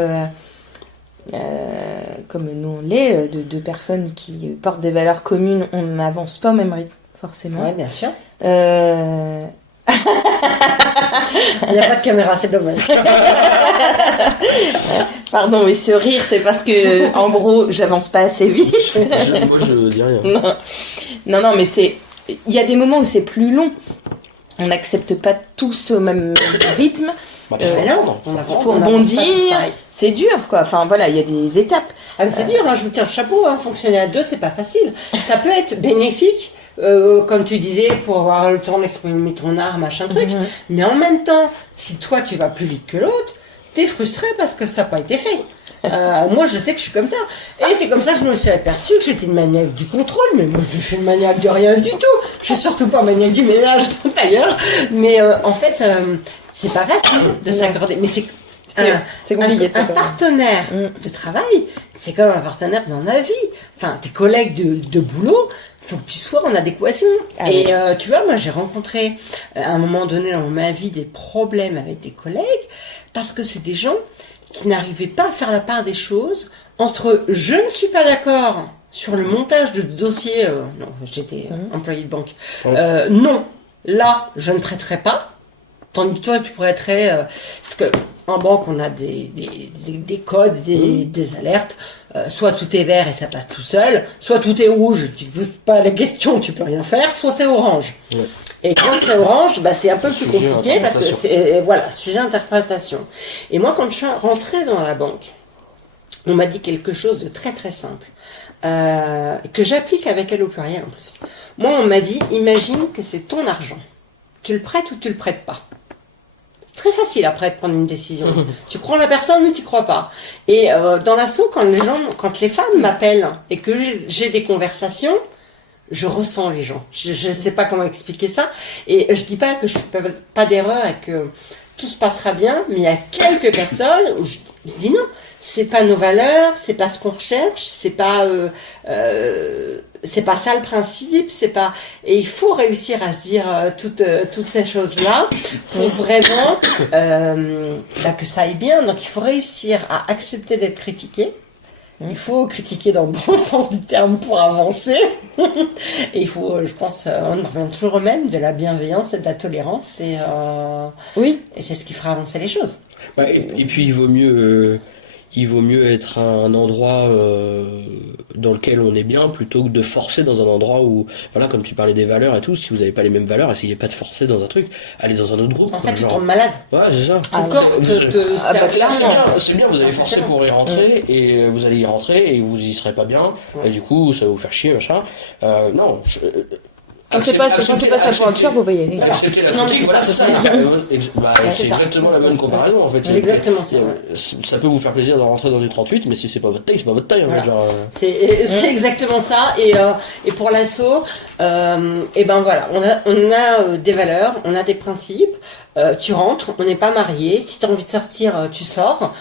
comme nous on l'est, de personnes qui portent des valeurs communes, on n'avance pas au même rythme forcément. Ouais, bien sûr. Il Il n'y a pas de caméra, c'est dommage. Pardon, mais ce rire, c'est parce que, en gros, j'avance pas assez vite. Moi, je dis rien. Non, mais il y a des moments où c'est plus long. On n'accepte pas tous au même rythme. Bah, Faut rebondir. C'est dur, quoi. Enfin, voilà, il y a des étapes. Ah, mais c'est dur, hein, je vous tiens le chapeau, hein. Fonctionner à deux, c'est pas facile. Ça peut être bénéfique, comme tu disais, pour avoir le temps d'exprimer ton art, machin truc. Mais en même temps, si toi tu vas plus vite que l'autre, t'es frustré parce que ça n'a pas été fait. Moi, je sais que je suis comme ça. Et c'est comme ça que je me suis aperçue que j'étais une maniaque du contrôle. Mais moi, je suis une maniaque de rien du tout. Je suis surtout pas maniaque du ménage, d'ailleurs. Mais en fait, c'est pas facile de s'accorder. Mais c'est compliqué. Un partenaire de travail, c'est comme un partenaire dans la vie. Enfin, tes collègues de boulot, faut que tu sois en adéquation. Et tu vois, moi, j'ai rencontré à un moment donné dans ma vie des problèmes avec des collègues parce que c'est des gens qui n'arrivaient pas à faire la part des choses entre je ne suis pas d'accord sur le montage de dossier. Non, j'étais employé de banque. Non, là, je ne prêterai pas. Tandis que toi, tu pourrais être... parce que en banque, on a des codes, des alertes. Soit tout est vert et ça passe tout seul, soit tout est rouge, tu ne poses pas la question, tu peux rien faire, soit c'est orange. Ouais. Et quand c'est orange, bah, c'est un peu plus compliqué parce que c'est, voilà, sujet d'interprétation. Et moi, quand je suis rentrée dans la banque, on m'a dit quelque chose de très très simple, que j'applique avec elle au pluriel en plus. Moi, on m'a dit, imagine que c'est ton argent. Tu le prêtes ou tu le prêtes pas. Très facile après de prendre une décision. Tu crois en la personne ou tu crois pas. Et dans l'assaut, quand les femmes m'appellent et que j'ai des conversations, je ressens les gens. Je sais pas comment expliquer ça. Et je dis pas que je fais pas d'erreur et que tout se passera bien, mais il y a quelques personnes où je dis non, c'est pas nos valeurs, c'est pas ce qu'on recherche, c'est pas ça le principe, c'est pas. Et il faut réussir à se dire toutes ces choses-là pour vraiment que ça aille bien. Donc il faut réussir à accepter d'être critiqué. Il faut critiquer dans le bon sens du terme pour avancer. Et il faut, je pense, on revient toujours au même, de la bienveillance et de la tolérance. Et, oui. Et c'est ce qui fera avancer les choses. Ouais, et puis il vaut mieux il vaut mieux être à un endroit dans lequel on est bien plutôt que de forcer dans un endroit où, voilà, comme tu parlais des valeurs et tout, si vous n'avez pas les mêmes valeurs, essayez pas de forcer dans un truc, allez dans un autre groupe. En fait, tu genre... tombes malade. Ouais, c'est ça. Ton corps clairement. C'est bien, vous allez forcer pour y rentrer, et vous allez y rentrer, et vous y serez pas bien, et du coup, ça va vous faire chier, machin. Non, quand c'est pas sa pointure, faut pas y aller. Accepter la critique, voilà, c'est ça. C'est exactement la même comparaison, en fait. C'est exactement ça. Ça peut vous faire plaisir de rentrer dans du 38, mais si c'est pas votre taille, c'est pas votre taille. Voilà. Genre, c'est exactement ça. Et pour l'assaut, et ben voilà, on a des valeurs, on a des principes. Tu rentres, on n'est pas mariés. Si t'as envie de sortir, tu sors.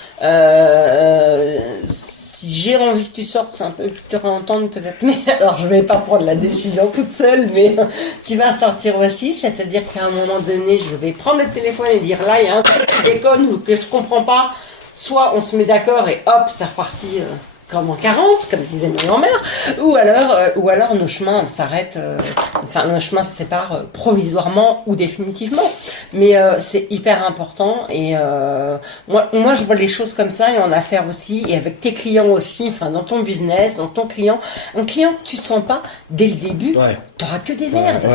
Si j'ai envie que tu sortes, c'est un peu plus dur à entendre peut-être, mais alors je vais pas prendre la décision toute seule, mais tu vas sortir aussi, c'est-à-dire qu'à un moment donné, je vais prendre le téléphone et dire là, il y a un truc qui déconne ou que je comprends pas, soit on se met d'accord et hop, t'es reparti comme en 40, comme disait ma grand-mère, ou alors nos chemins s'arrêtent, nos chemins se séparent provisoirement ou définitivement. Mais c'est hyper important et moi je vois les choses comme ça et en affaires aussi et avec tes clients aussi, enfin dans ton business, dans ton client, un client que tu sens pas dès le début, t'auras que des merdes.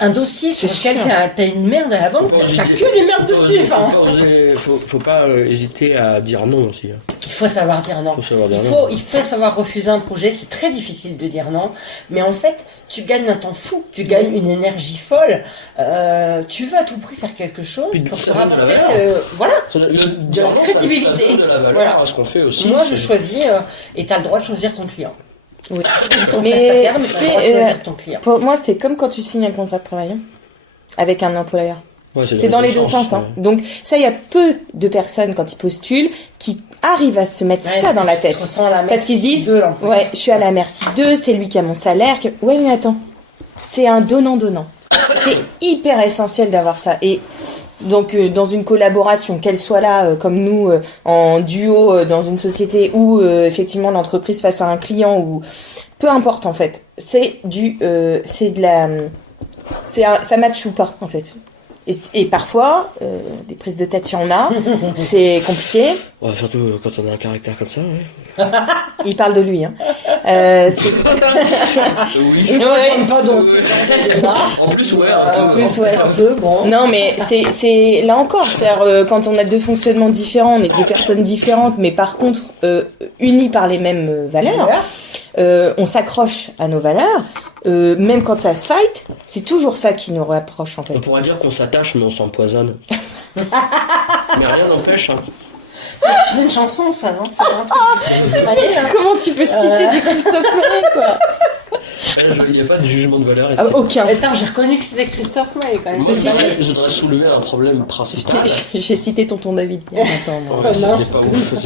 Un dossier sur lequel t'as une merde à la banque, t'as que des merdes dessus. Faut pas hésiter à dire non aussi. Il faut savoir dire non. Il faut savoir refuser un projet. C'est très difficile de dire non, mais en fait, tu gagnes un temps fou, tu gagnes une énergie folle. Tu veux à tout prix faire quelque chose pour te rapporter, de la crédibilité. Ça donne de la valeur à ce qu'on fait aussi. Moi, je choisis, et t'as le droit de choisir ton client. Oui. Mais tu as le droit de choisir ton client. Pour moi, c'est comme quand tu signes un contrat de travail avec un employeur. Ouais, c'est dans les deux sens. Hein. Donc ça, il y a peu de personnes quand ils postulent qui arrivent à se mettre ça dans la tête. Parce qu'ils se disent, je suis à la merci d'eux, c'est lui qui a mon salaire. Ouais, mais attends, c'est un donnant-donnant. C'est hyper essentiel d'avoir ça. Et donc dans une collaboration, qu'elle soit là comme nous en duo dans une société ou effectivement l'entreprise face à un client ou peu importe en fait, ça matche ou pas en fait. Et parfois, des prises de tête, il y en a. C'est compliqué. Ouais, surtout quand on a un caractère comme ça, ouais. Il parle de lui, hein. En plus, bon. Non, mais c'est là encore. C'est-à-dire, quand on a deux fonctionnements différents, on est deux personnes différentes, mais par contre, unies par les mêmes valeurs, on s'accroche à nos valeurs. Même quand ça se fight, c'est toujours ça qui nous rapproche en fait. On pourrait dire qu'on s'attache mais on s'empoisonne. Mais rien n'empêche. Hein. C'est une chanson ça, non? Comment tu peux citer du Christophe Maé quoi? Il n'y a pas de jugement de valeur ici. Aucun. Attends, j'ai reconnu que c'était Christophe Maé quand même. Je voudrais soulever un problème principal. J'ai cité tonton David. C'était pas ouf.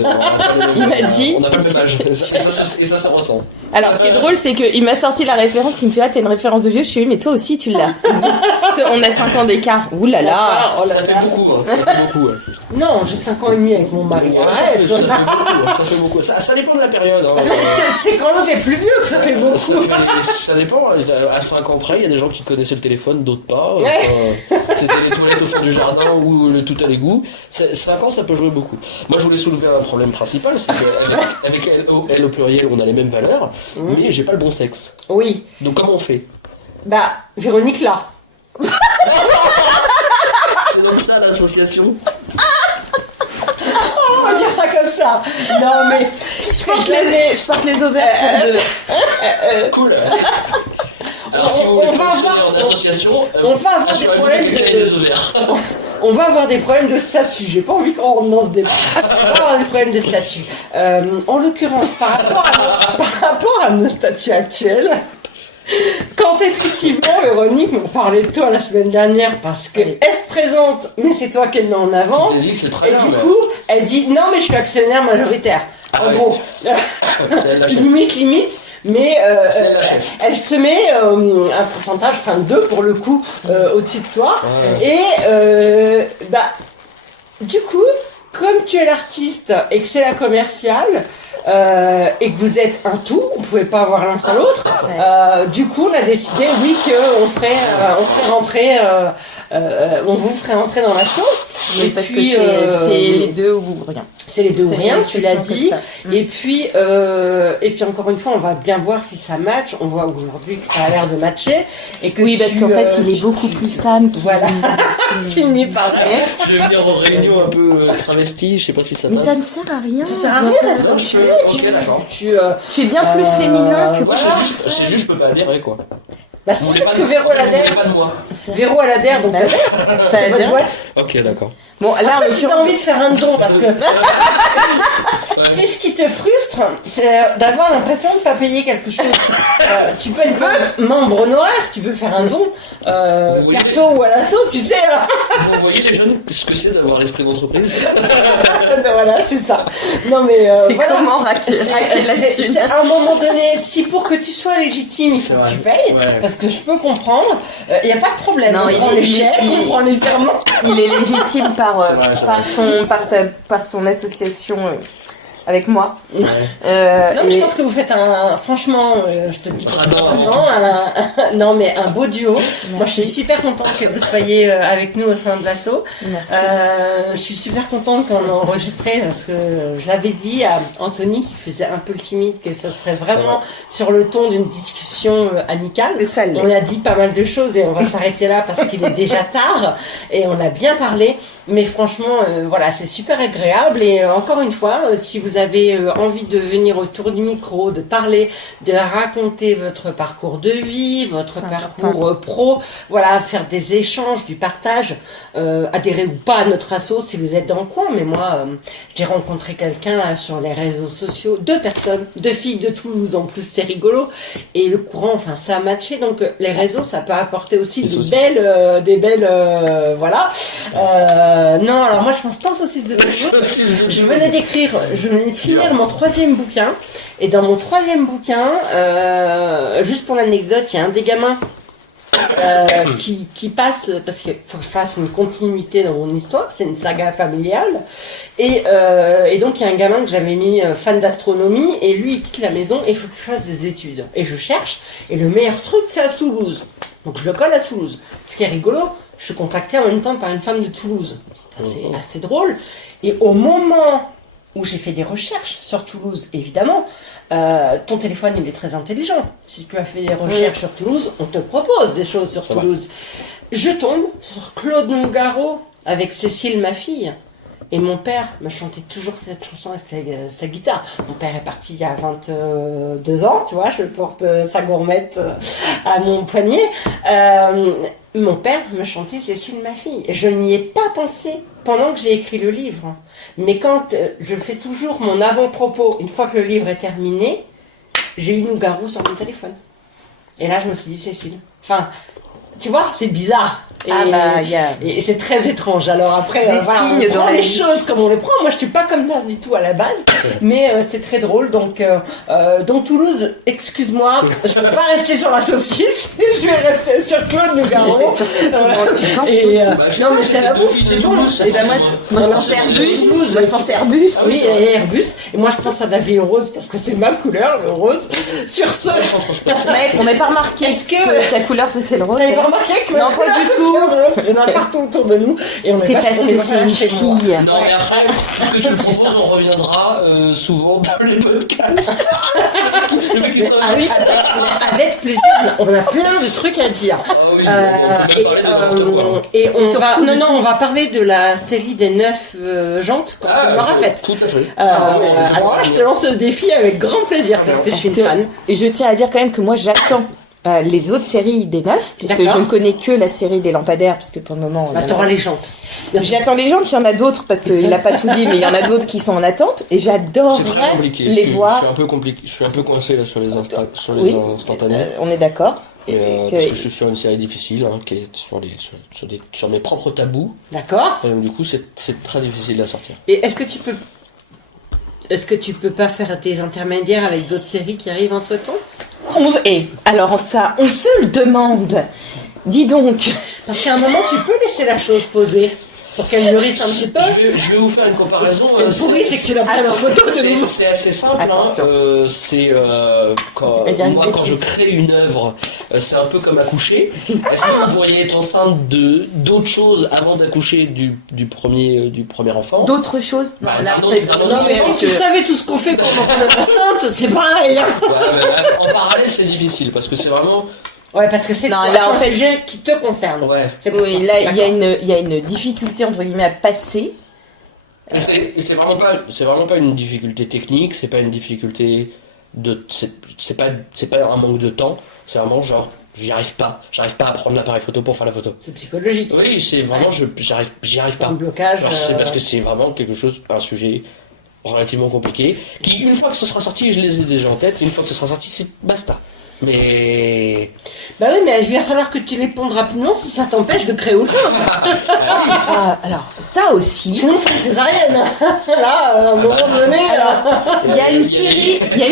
Il m'a dit. On n'a pas le même âge. Et ça se ressent. Alors, ce qui est drôle, c'est qu'il m'a sorti la référence. Il me fait, ah, t'as une référence de vieux. Je suis, mais toi aussi, tu l'as. Parce qu'on a 5 ans d'écart. Ouh là là. Ça fait beaucoup. Ça fait beaucoup. Non, j'ai 5 ans et demi avec mon mari. Ça fait beaucoup. Ça dépend de la période. Hein. C'est quand l'autre est plus vieux que ça fait beaucoup. Ça dépend. À 5 ans près, il y a des gens qui connaissaient le téléphone, d'autres pas. C'était les toilettes au fond du jardin ou le tout à l'égout. 5 ans, ça peut jouer beaucoup. Moi, je voulais soulever un problème principal, c'est qu'avec elle au pluriel, on a les mêmes valeurs, mais j'ai pas le bon sexe. Oui. Donc comment on fait? Bah, Véronique là. C'est donc ça l'association. On va dire ça comme ça. Non mais je porte les ovaires. Cool. Alors si vous voulez fonctionner en association, on va avoir des problèmes des ovaires. On va avoir des problèmes de statut. J'ai pas envie qu'on rentre dans ce débat. On va avoir des problèmes de statut. En l'occurrence, par rapport à nos statuts actuels, quand effectivement Véronique m'a parlé de toi la semaine dernière parce qu'elle se présente, mais c'est toi qu'elle met en avant. Et du coup, elle dit non mais je suis actionnaire majoritaire. En gros, limite. Mais elle se met un pourcentage, enfin 2 pour le coup, au-dessus de toi. Et du coup, comme tu es l'artiste et que c'est la commerciale, et que vous êtes un tout, on pouvait pas avoir l'un sans l'autre. Du coup, on a décidé, oui, qu'on ferait rentrer, on vous ferait rentrer dans la show. Oui, Et parce puis, que c'est les deux ou rien. C'est les deux ou C'est rien, une tu l'as exception dit. comme ça. Et puis encore une fois, on va bien voir si ça match. On voit aujourd'hui que ça a l'air de matcher. Et que Oui, parce qu'en fait, il est tu- beaucoup plus femme qui... Voilà. Fini par là. Je vais venir aux réunions un peu travesti, je sais pas si ça Mais passe. ça ne sert à rien. Ça sert à rien parce que Ok, d'accord. tu es bien plus féminin que... Moi, c'est juste, je peux pas adhérer, quoi. Bah Vous si, voulez parce pas que de- Véro vous voulez l'adhère. pas de moi. Véro elle adhère, donc Bah oui. c'est Ça votre adhère. boîte. Ok, d'accord. Bon, là, en Après, si t'as l'occurrence... envie de faire un don, parce que si ce qui te frustre, c'est d'avoir l'impression de pas payer quelque chose. Tu peux être membre honoraire, tu peux faire un don, Vous voulez- perso ou à l'assaut, tu sais. Vous voyez les jeunes ce que c'est d'avoir l'esprit d'entreprise? Voilà, c'est ça. Non mais C'est voilà. comment raquer la C'est thune. à un moment donné, si pour que tu sois légitime, il faut C'est que vrai. tu payes, Ouais. parce que je peux comprendre, il n'y a pas de problème. Non, on il prend est- les chèques, il- on prend les virements. Il est légitime C'est vrai, c'est par son association avec moi. Ouais. Non, mais Et- je pense que vous faites franchement, je te le dis pas J'adore. non, mais un beau duo. Moi, je suis super contente que vous soyez avec nous au sein de l'assaut. Merci. Je suis super contente qu'on a enregistré parce que j'avais dit à Anthony qui faisait un peu le timide que ce serait vraiment sur le ton d'une discussion amicale. Et ça l'est. On a dit pas mal de choses et on va s'arrêter là parce qu'il est déjà tard et on a bien parlé. Mais franchement, voilà, c'est super agréable et encore une fois, si vous avez envie de venir autour du micro, de parler, de raconter votre parcours de vie, votre C'est parcours pro, voilà, faire des échanges, du partage, adhérer ou pas à notre asso si vous êtes dans le coin. Mais moi, j'ai rencontré quelqu'un là, sur les réseaux sociaux, 2 personnes, 2 filles de Toulouse en plus, c'est rigolo. Et le courant, enfin, ça a matché. Donc les réseaux, ça peut apporter aussi Les des saucisses. belles, voilà. Non, alors moi je pense aussi de je venais de finir mon 3e bouquin. Et dans mon 3e bouquin, juste pour l'anecdote, il y a un des gamins qui passe, parce qu'il faut que je fasse une continuité dans mon histoire, c'est une saga familiale. Et donc il y a un gamin que j'avais mis fan d'astronomie, et lui il quitte la maison et il faut que je fasse des études. Et je cherche, et le meilleur truc c'est à Toulouse. Donc je le colle à Toulouse. Ce qui est rigolo, je suis contactée en même temps par une femme de Toulouse. C'est assez drôle. Et au moment où j'ai fait des recherches sur Toulouse, évidemment, ton téléphone il est très intelligent. Si tu as fait des recherches sur Toulouse, on te propose des choses sur Toulouse. Je tombe sur Claude Nougaro avec Cécile, ma fille. Et mon père me chantait toujours cette chanson avec sa guitare. Mon père est parti il y a 22 ans, tu vois, je porte sa gourmette à mon poignet. Mon père me chantait Cécile, ma fille. Et je n'y ai pas pensé pendant que j'ai écrit le livre. Mais quand je fais toujours mon avant-propos, une fois que le livre est terminé, j'ai eu Nougaro sur mon téléphone. Et là, je me suis dit Cécile. Enfin, tu vois, c'est bizarre. Et, et c'est très étrange. Alors après, Des voilà, signes on prend dans la les vie. choses comme on les prend. Moi, je suis pas comme ça du tout à la base, mais c'est très drôle. Donc Toulouse, excuse-moi, je vais pas rester sur la saucisse. Je vais rester sur Claude Nougaro. Mais c'est surtout comment tu penses Et, saucisse. non, mais c'est la bouffe, c'est tout. Et ben moi je pensais Airbus. Moi je pensais Airbus. Oui, et Airbus. Et moi, je pense à la vie rose parce que c'est ma couleur, le rose. Sur ce, Mec, on n'a pas remarqué Est-ce que- ta couleur c'était le rose. t'avais pas remarqué que ma Non, pas couleur, du c'est tout. le rose. Il y en a partout autour de nous. Et on est C'est vachement parce que bien c'est une chez moi. fille. Non, mais après, puisque tu le proposes, on reviendra souvent dans les podcasts. Le mec, il s'en Ah oui, avec plaisir. On a plein de trucs à dire. Ah oui, on peut parler de n'importe quoi. Et on va, surtout non, on va parler de la série des 9 jantes quand on l'aura faite. Tout à fait. Alors là, je te lance le défi avec grand plaisir parce que je suis une fan. Et je tiens à dire quand même que moi j'attends les autres séries des 9, puisque D'accord. je ne connais que la série des lampadaires, puisque pour le moment... Bah, t'auras les jantes. J'attends les gens, il y en a d'autres, parce qu'il n'a pas tout dit, mais il y en a d'autres qui sont en attente, et C'est très j'adorerais compliqué. les Je voir. suis un peu compliqué. Je suis un peu coincé là sur les Oui. instantanés. On est d'accord. Parce que je suis sur une série difficile, hein, qui est sur mes propres tabous. D'accord. Et donc, du coup, c'est très difficile à sortir. Et est-ce que tu peux pas faire des intermédiaires avec d'autres séries qui arrivent entre temps? Alors ça, on se le demande. Dis donc. Parce qu'à un moment, tu peux laisser la chose poser. pour qu'elle mûrisse un petit peu. Je vais vous faire une comparaison. Le pourri, c'est que tu l'as pris en photo de nouveau. C'est assez simple. C'est quand je crée une œuvre, c'est un peu comme accoucher. Est-ce que vous pourriez être enceinte d'autres choses avant d'accoucher du premier enfant? D'autres choses? Non, mais si tu savais tout ce qu'on fait pendant qu'on est enceinte, c'est pareil. En parallèle, c'est difficile parce que c'est vraiment. Ouais, parce que c'est un sujet qui te concerne. Ouais. Oui, là, il y a une difficulté, entre guillemets, à passer. C'est vraiment pas une difficulté technique, c'est pas une difficulté c'est pas un manque de temps, c'est vraiment genre, j'y arrive pas à prendre l'appareil photo pour faire la photo. C'est psychologique. Oui, c'est vraiment, j'y arrive pas. Un blocage. C'est parce que c'est vraiment un sujet relativement compliqué, qui, une fois que ce sera sorti, je les ai déjà en tête, une fois que ce sera sorti, c'est basta. Mais... Bah oui, mais il va falloir que tu les pondes rapidement si ça t'empêche de créer autre chose. Alors, ça aussi. Sinon, on ferait césarienne. Là, à un moment donné, là. Il y a une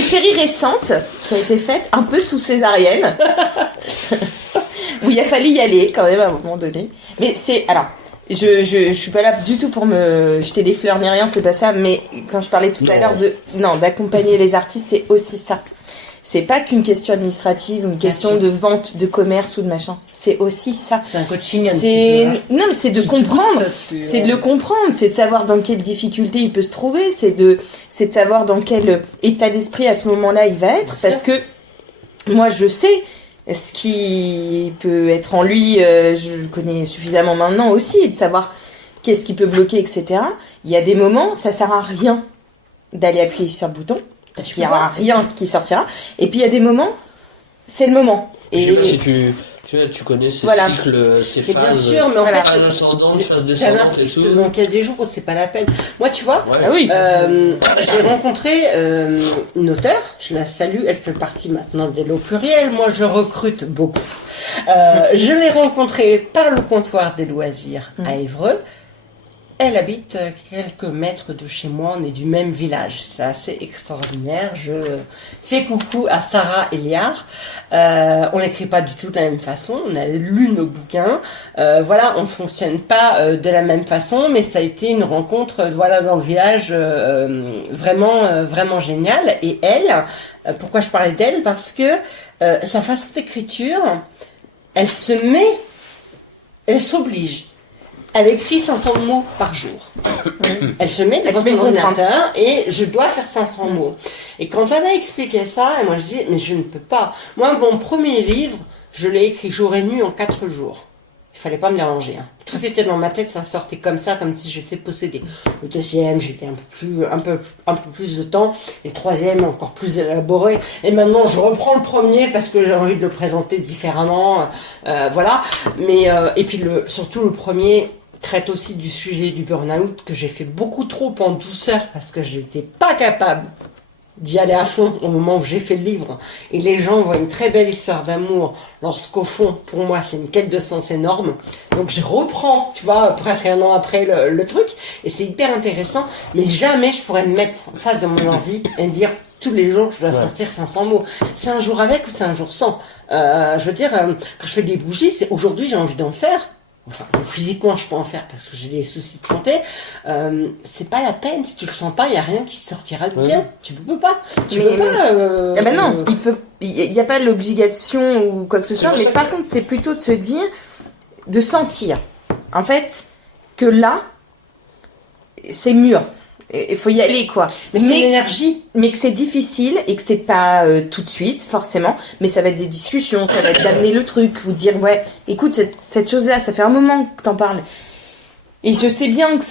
série récente qui a été faite un peu sous césarienne. Où il a fallu y aller quand même à un moment donné. Mais c'est... Alors, je suis pas là du tout pour me jeter des fleurs ni rien, c'est pas ça. Mais quand je parlais tout à l'heure d'accompagner les artistes, c'est aussi ça. C'est pas qu'une question administrative, une question de vente, de commerce ou de machin. C'est aussi ça. C'est un coaching un petit peu. Non, mais c'est de comprendre. C'est de le comprendre. C'est de savoir dans quelle difficulté il peut se trouver. C'est de savoir dans quel état d'esprit à ce moment-là il va être. Parce que moi, je sais ce qui peut être en lui. Je le connais suffisamment maintenant aussi. Et de savoir qu'est-ce qui peut bloquer, etc. Il y a des moments, ça sert à rien d'aller appuyer sur le bouton. Parce qu'il n'y aura rien qui sortira. Et puis il y a des moments, c'est le moment. Et je sais pas si tu connais ces cycles, ces phases. Bien sûr, mais en fait, phase ascendante, phase descendante et tout. Donc il y a des jours où c'est pas la peine. Moi, tu vois, oui. j'ai rencontré une auteure, je la salue, elle fait partie maintenant d'Hello Pluriel. Moi, je recrute beaucoup. Je l'ai rencontrée par le comptoir des loisirs à Évreux. Elle habite quelques mètres de chez moi, on est du même village, c'est assez extraordinaire. Je fais coucou à Sarah Eliard. On n'écrit pas du tout de la même façon, on a lu nos bouquins. Voilà, on fonctionne pas de la même façon, mais ça a été une rencontre dans le village vraiment géniale. Et elle, pourquoi je parlais d'elle? Parce que sa façon d'écriture, elle s'oblige. Elle écrit 500 mots par jour. Elle se met devant son ordinateur et je dois faire 500 mots. Et quand elle a expliqué ça, et moi je dis, mais je ne peux pas. Moi, mon premier livre, je l'ai écrit jour et nuit en 4 jours. Il fallait pas me déranger. Tout était dans ma tête, ça sortait comme ça, comme si j'étais possédée. Le deuxième, j'étais un peu plus de temps. Et le troisième, encore plus élaboré. Et maintenant, je reprends le premier parce que j'ai envie de le présenter différemment. Voilà. Mais et puis surtout le premier traite aussi du sujet du burn-out que j'ai fait beaucoup trop en douceur parce que je n'étais pas capable d'y aller à fond au moment où j'ai fait le livre. Et les gens voient une très belle histoire d'amour lorsqu'au fond, pour moi, c'est une quête de sens énorme. Donc je reprends, tu vois, presque un an après le truc. Et c'est hyper intéressant. Mais jamais je pourrais me mettre en face de mon ordi et me dire tous les jours je dois sortir 500 mots. C'est un jour avec ou c'est un jour sans. Je veux dire, quand je fais des bougies, c'est aujourd'hui j'ai envie d'en faire. Enfin, physiquement, je peux en faire parce que j'ai des soucis de santé. C'est pas la peine. Si tu le sens pas, il y a rien qui sortira de bien. Tu peux pas. Non, il y a pas l'obligation ou quoi que ce soit. Mais par contre, c'est plutôt de se dire, de sentir, en fait, que là, c'est mûr. Il faut y aller, quoi. Mais c'est l'énergie. Mais que c'est difficile et que c'est pas tout de suite, forcément. Mais ça va être des discussions, ça va être d'amener le truc, ou de dire, ouais, écoute, cette chose-là, ça fait un moment que t'en parles. Et je sais bien que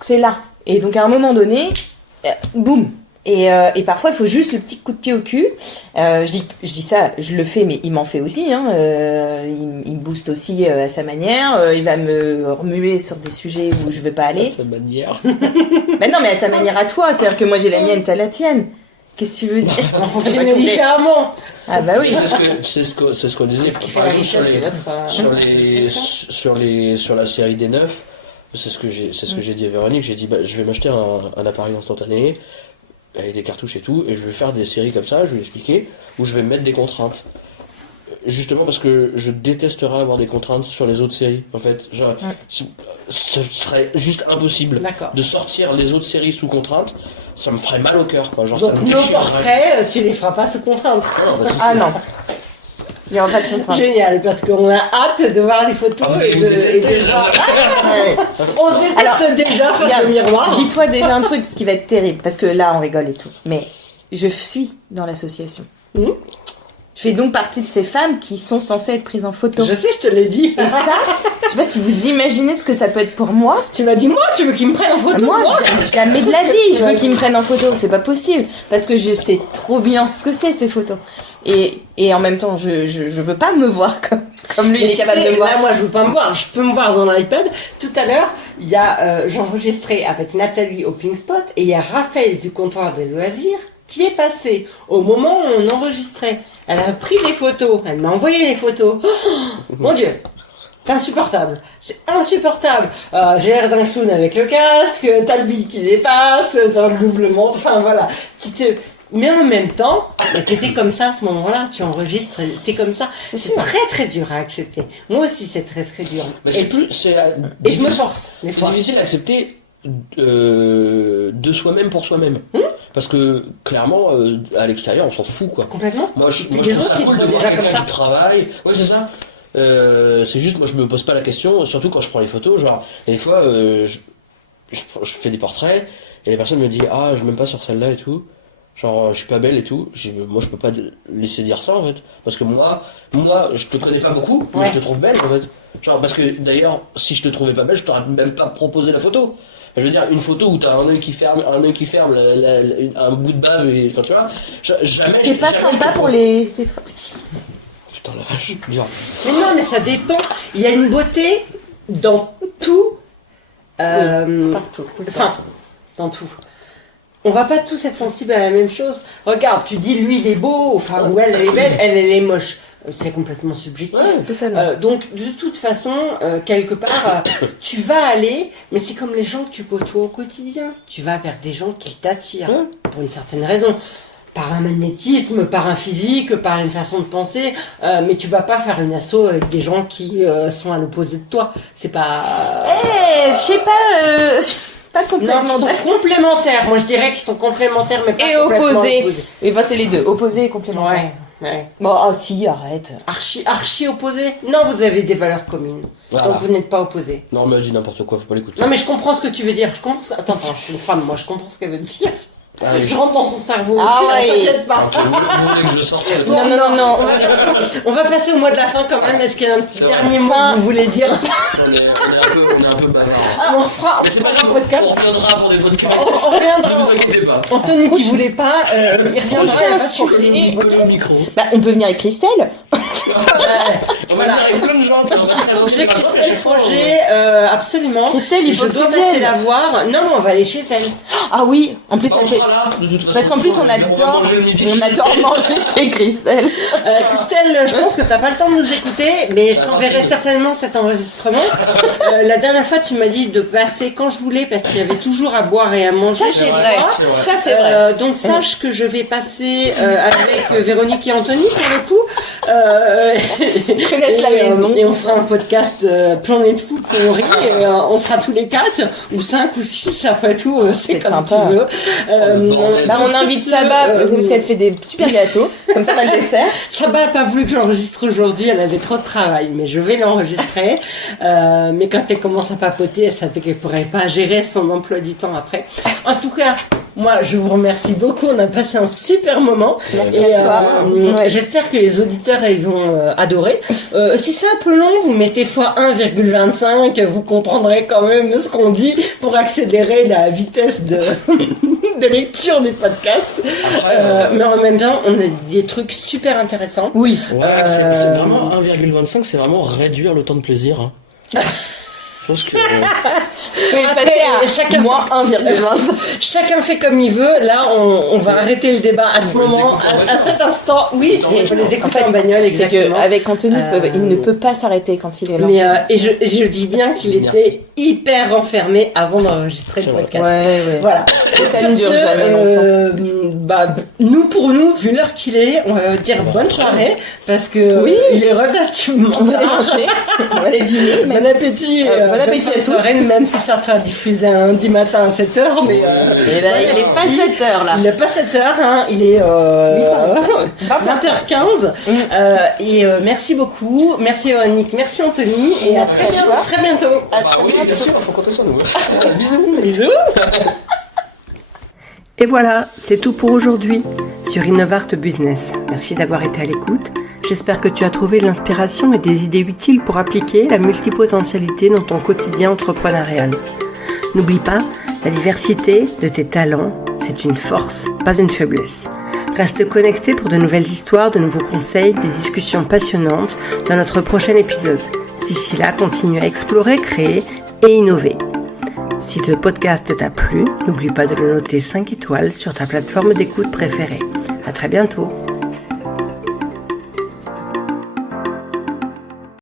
c'est là. Et donc, à un moment donné, boum. Et parfois, il faut juste le petit coup de pied au cul. Je dis ça, je le fais, mais il m'en fait aussi. Hein. Il me booste aussi à sa manière. Il va me remuer sur des sujets où je veux pas aller. À sa manière. Ben non, mais à ta manière à toi. C'est-à-dire que moi, j'ai la mienne, t'as la tienne. Qu'est-ce que tu veux dire? On fonctionne différemment. Ah bah oui. C'est ce qu'on disait. Par exemple, sur la série des 9, c'est ce que j'ai dit à Véronique. J'ai dit, je vais m'acheter un appareil instantané avec des cartouches et tout, et je vais faire des séries comme ça, je vais l'expliquer, où je vais mettre des contraintes. justement parce que je détesterais avoir des contraintes sur les autres séries. En fait, genre, ce serait juste impossible D'accord. de sortir les autres séries sous contrainte. Ça me ferait mal au cœur, quoi. Genre, Donc ça me nos déchirerait. portraits, tu les feras pas sous contrainte. Non, bah, si, Ah si. non. Il y aura pas de contrainte. Génial, parce qu'on a hâte de voir les photos Ah, vous et allez de, vous détester, et de voir. Ouais. On se déteste Alors, déjà face regarde, au miroir. Dis-toi déjà un truc, ce qui va être terrible, parce que là on rigole et tout, mais je suis dans l'association. Mmh. Je fais donc partie de ces femmes qui sont censées être prises en photo. Je sais, je te l'ai dit. Et ça, je sais pas si vous imaginez ce que ça peut être pour moi. Tu m'as dit, moi, tu veux qu'ils me prennent en photo? Moi, je la mets de la vie, je veux qu'ils me prennent en photo, c'est pas possible. Parce que je sais trop bien ce que c'est ces photos. Et en même temps, je veux pas me voir comme lui Mais est capable de me voir. Là, moi, je veux pas me voir. Je peux me voir dans l'iPad. Tout à l'heure, il y a, j'enregistrais avec Nathalie au Pink Spot et il y a Raphaël du comptoir des loisirs qui est passé au moment où on enregistrait. Elle a pris des photos. Elle m'a envoyé les photos. Oh, mon Dieu. C'est insupportable. C'est insupportable. J'ai l'air d'un clown avec le casque, t'as le bide qui dépasse, t'as le doublement, enfin voilà. Mais en même temps, t'étais comme ça à ce moment-là, tu enregistres, t'es comme ça. C'est C'est sûr. très très dur à accepter. Moi aussi c'est très très dur. Mais Et c'est je me force, des c'est fois. difficile à accepter de soi-même pour soi-même. Parce que clairement, à l'extérieur, on s'en fout, quoi. Complètement. Moi, je Puis trouve les autres, ça ils cool te de voient voir déjà comme quelqu'un ça. qui travaille. Ouais, c'est ça. C'est juste, moi, je me pose pas la question, surtout quand je prends les photos. Genre, et des fois, je fais des portraits et les personnes me disent, ah, je m'aime pas sur celle-là et tout. Genre, je suis pas belle et tout. Moi, je peux pas laisser dire ça, en fait. Parce que moi, je te connais pas beaucoup, mais Ouais. je te trouve belle, en fait. Genre, parce que d'ailleurs, si je te trouvais pas belle, je t'aurais même pas proposé la photo. Je veux dire, une photo où t'as un œil qui ferme, un bout de bave, et, enfin, tu vois, jamais. C'est pas jamais sympa je te pour les tétraplégiques. Putain, la vache, dur. Mais non, mais ça dépend. Il y a une beauté dans tout. Partout. Enfin, dans tout. On va pas tous être sensibles à la même chose. Regarde, tu dis lui il est beau, enfin ou elle est belle, elle est moche. C'est complètement subjectif. Ouais, totalement. Donc de toute façon, quelque part, tu vas aller, mais c'est comme les gens que tu côtoies au quotidien. Tu vas vers des gens qui t'attirent pour une certaine raison. Par un magnétisme, par un physique, par une façon de penser, mais tu vas pas faire une asso avec des gens qui sont à l'opposé de toi. C'est pas. Je sais pas, pas Non, complètement ils sont complémentaires. Moi, je dirais qu'ils sont complémentaires, mais pas et complètement opposés. Et ben c'est les deux, opposés et complémentaires. Ouais, ouais. Bon, oh si, arrête. Archi opposés. Non, vous avez des valeurs communes. Voilà. Donc vous n'êtes pas opposés. Non, mais elle dit n'importe quoi, faut pas l'écouter. Non, mais je comprends ce que tu veux dire. Je comprends. Attends, je suis une femme, moi, je comprends ce qu'elle veut dire. Ah, oui. Je rentre dans son cerveau. Ah aussi, ouais. t'inquiète pas. Ok, vous voulez que je le sorte Bon, Non. On va passer au mois de la fin quand même. Est-ce qu'il y a un petit C'est vrai. dernier mot que vous voulez dire? On est un peu bavard. On refera Mais c'est pas un grave, podcast. on reviendra pour des podcasts. On reviendra. Ne vous inquiétez pas. Anthony qui voulait pas, il reviendra. Prochain il y a pas de problème. sujet. Colle le micro. Bah on peut venir avec Christelle. On va venir avec plein de gens qui vont présenter J'ai la Christelle Froger, absolument. Christelle, il faut je que dois tu passer viennes. la voir. Non, mais on va aller chez elle. Ah oui, en plus On elle fait... sera là, de toute façon. Parce qu'en plus on va adore manger le midi. manger chez Christelle. Christelle, je pense que t'as pas le temps de nous écouter, mais je t'enverrai certainement cet enregistrement. La dernière fois, tu m'as dit de passer quand je voulais parce qu'il y avait toujours à boire et à manger. Ça c'est chez vrai. toi. c'est vrai. Ça c'est vrai. Donc sache que je vais passer avec Véronique et Anthony pour le coup. Ils connaissent la maison. Et on fera un podcast Planet Foot où on rit et on sera tous les 4 ou 5 ou 6 après tout, c'est C'est comme sympa. tu veux. Bah on sur invite ce, Saba parce qu'elle fait des super gâteaux. Comme ça on a le dessert. Saba a pas voulu que j'enregistre aujourd'hui, elle avait trop de travail, mais je vais l'enregistrer. Mais quand elle commence à papoter, elle savait qu'elle pourrait pas gérer son emploi du temps après. En tout cas, moi, je vous remercie beaucoup. On a passé un super moment. Merci Et, à toi. Ouais. j'espère que les auditeurs ils vont adorer. Si c'est un peu long, vous mettez x1,25. Vous comprendrez quand même ce qu'on dit pour accélérer la vitesse de de lecture du podcast. Après, Mais en même temps, on a des trucs super intéressants. Oui. Ouais, c'est vraiment 1,25, c'est vraiment réduire le temps de plaisir. Hein. Je pense que Chacun moins 1,25. Chacun fait comme il veut. Là, on va arrêter le débat à ce moment, à cet instant. Oui, et je les écoute en bagnole, C'est exactement. qu'avec Anthony, il ne peut pas s'arrêter quand il est lancé. Mais et je dis bien qu'il était hyper renfermé avant d'enregistrer le C'est vrai. podcast. Ouais. Voilà. Et ça ne Sur dure ce, jamais longtemps. Pour nous, vu l'heure qu'il est, on va dire bonne soirée parce que Oui. il est relativement On va aller tard. manger, on va aller dîner. Bon appétit, bon appétit à tous. soirée, même si ça sera diffusé un lundi matin à 7h, mais Et ben, il est pas 7 heures là. il n'est pas 7h, hein, il est 20h15. Et merci beaucoup, merci Véronique, merci Anthony, et à très bientôt. Très bientôt. bien sûr, faut compter sur nous. Bisous. Bisous. Et voilà, c'est tout pour aujourd'hui sur Innovart Business. Merci d'avoir été à l'écoute. J'espère que tu as trouvé de l'inspiration et des idées utiles pour appliquer la multipotentialité dans ton quotidien entrepreneurial. N'oublie pas, la diversité de tes talents, c'est une force, pas une faiblesse. Reste connecté pour de nouvelles histoires, de nouveaux conseils, des discussions passionnantes dans notre prochain épisode. D'ici là, continue à explorer, créer et innover. Si ce podcast t'a plu, n'oublie pas de le noter 5 étoiles sur ta plateforme d'écoute préférée. À très bientôt.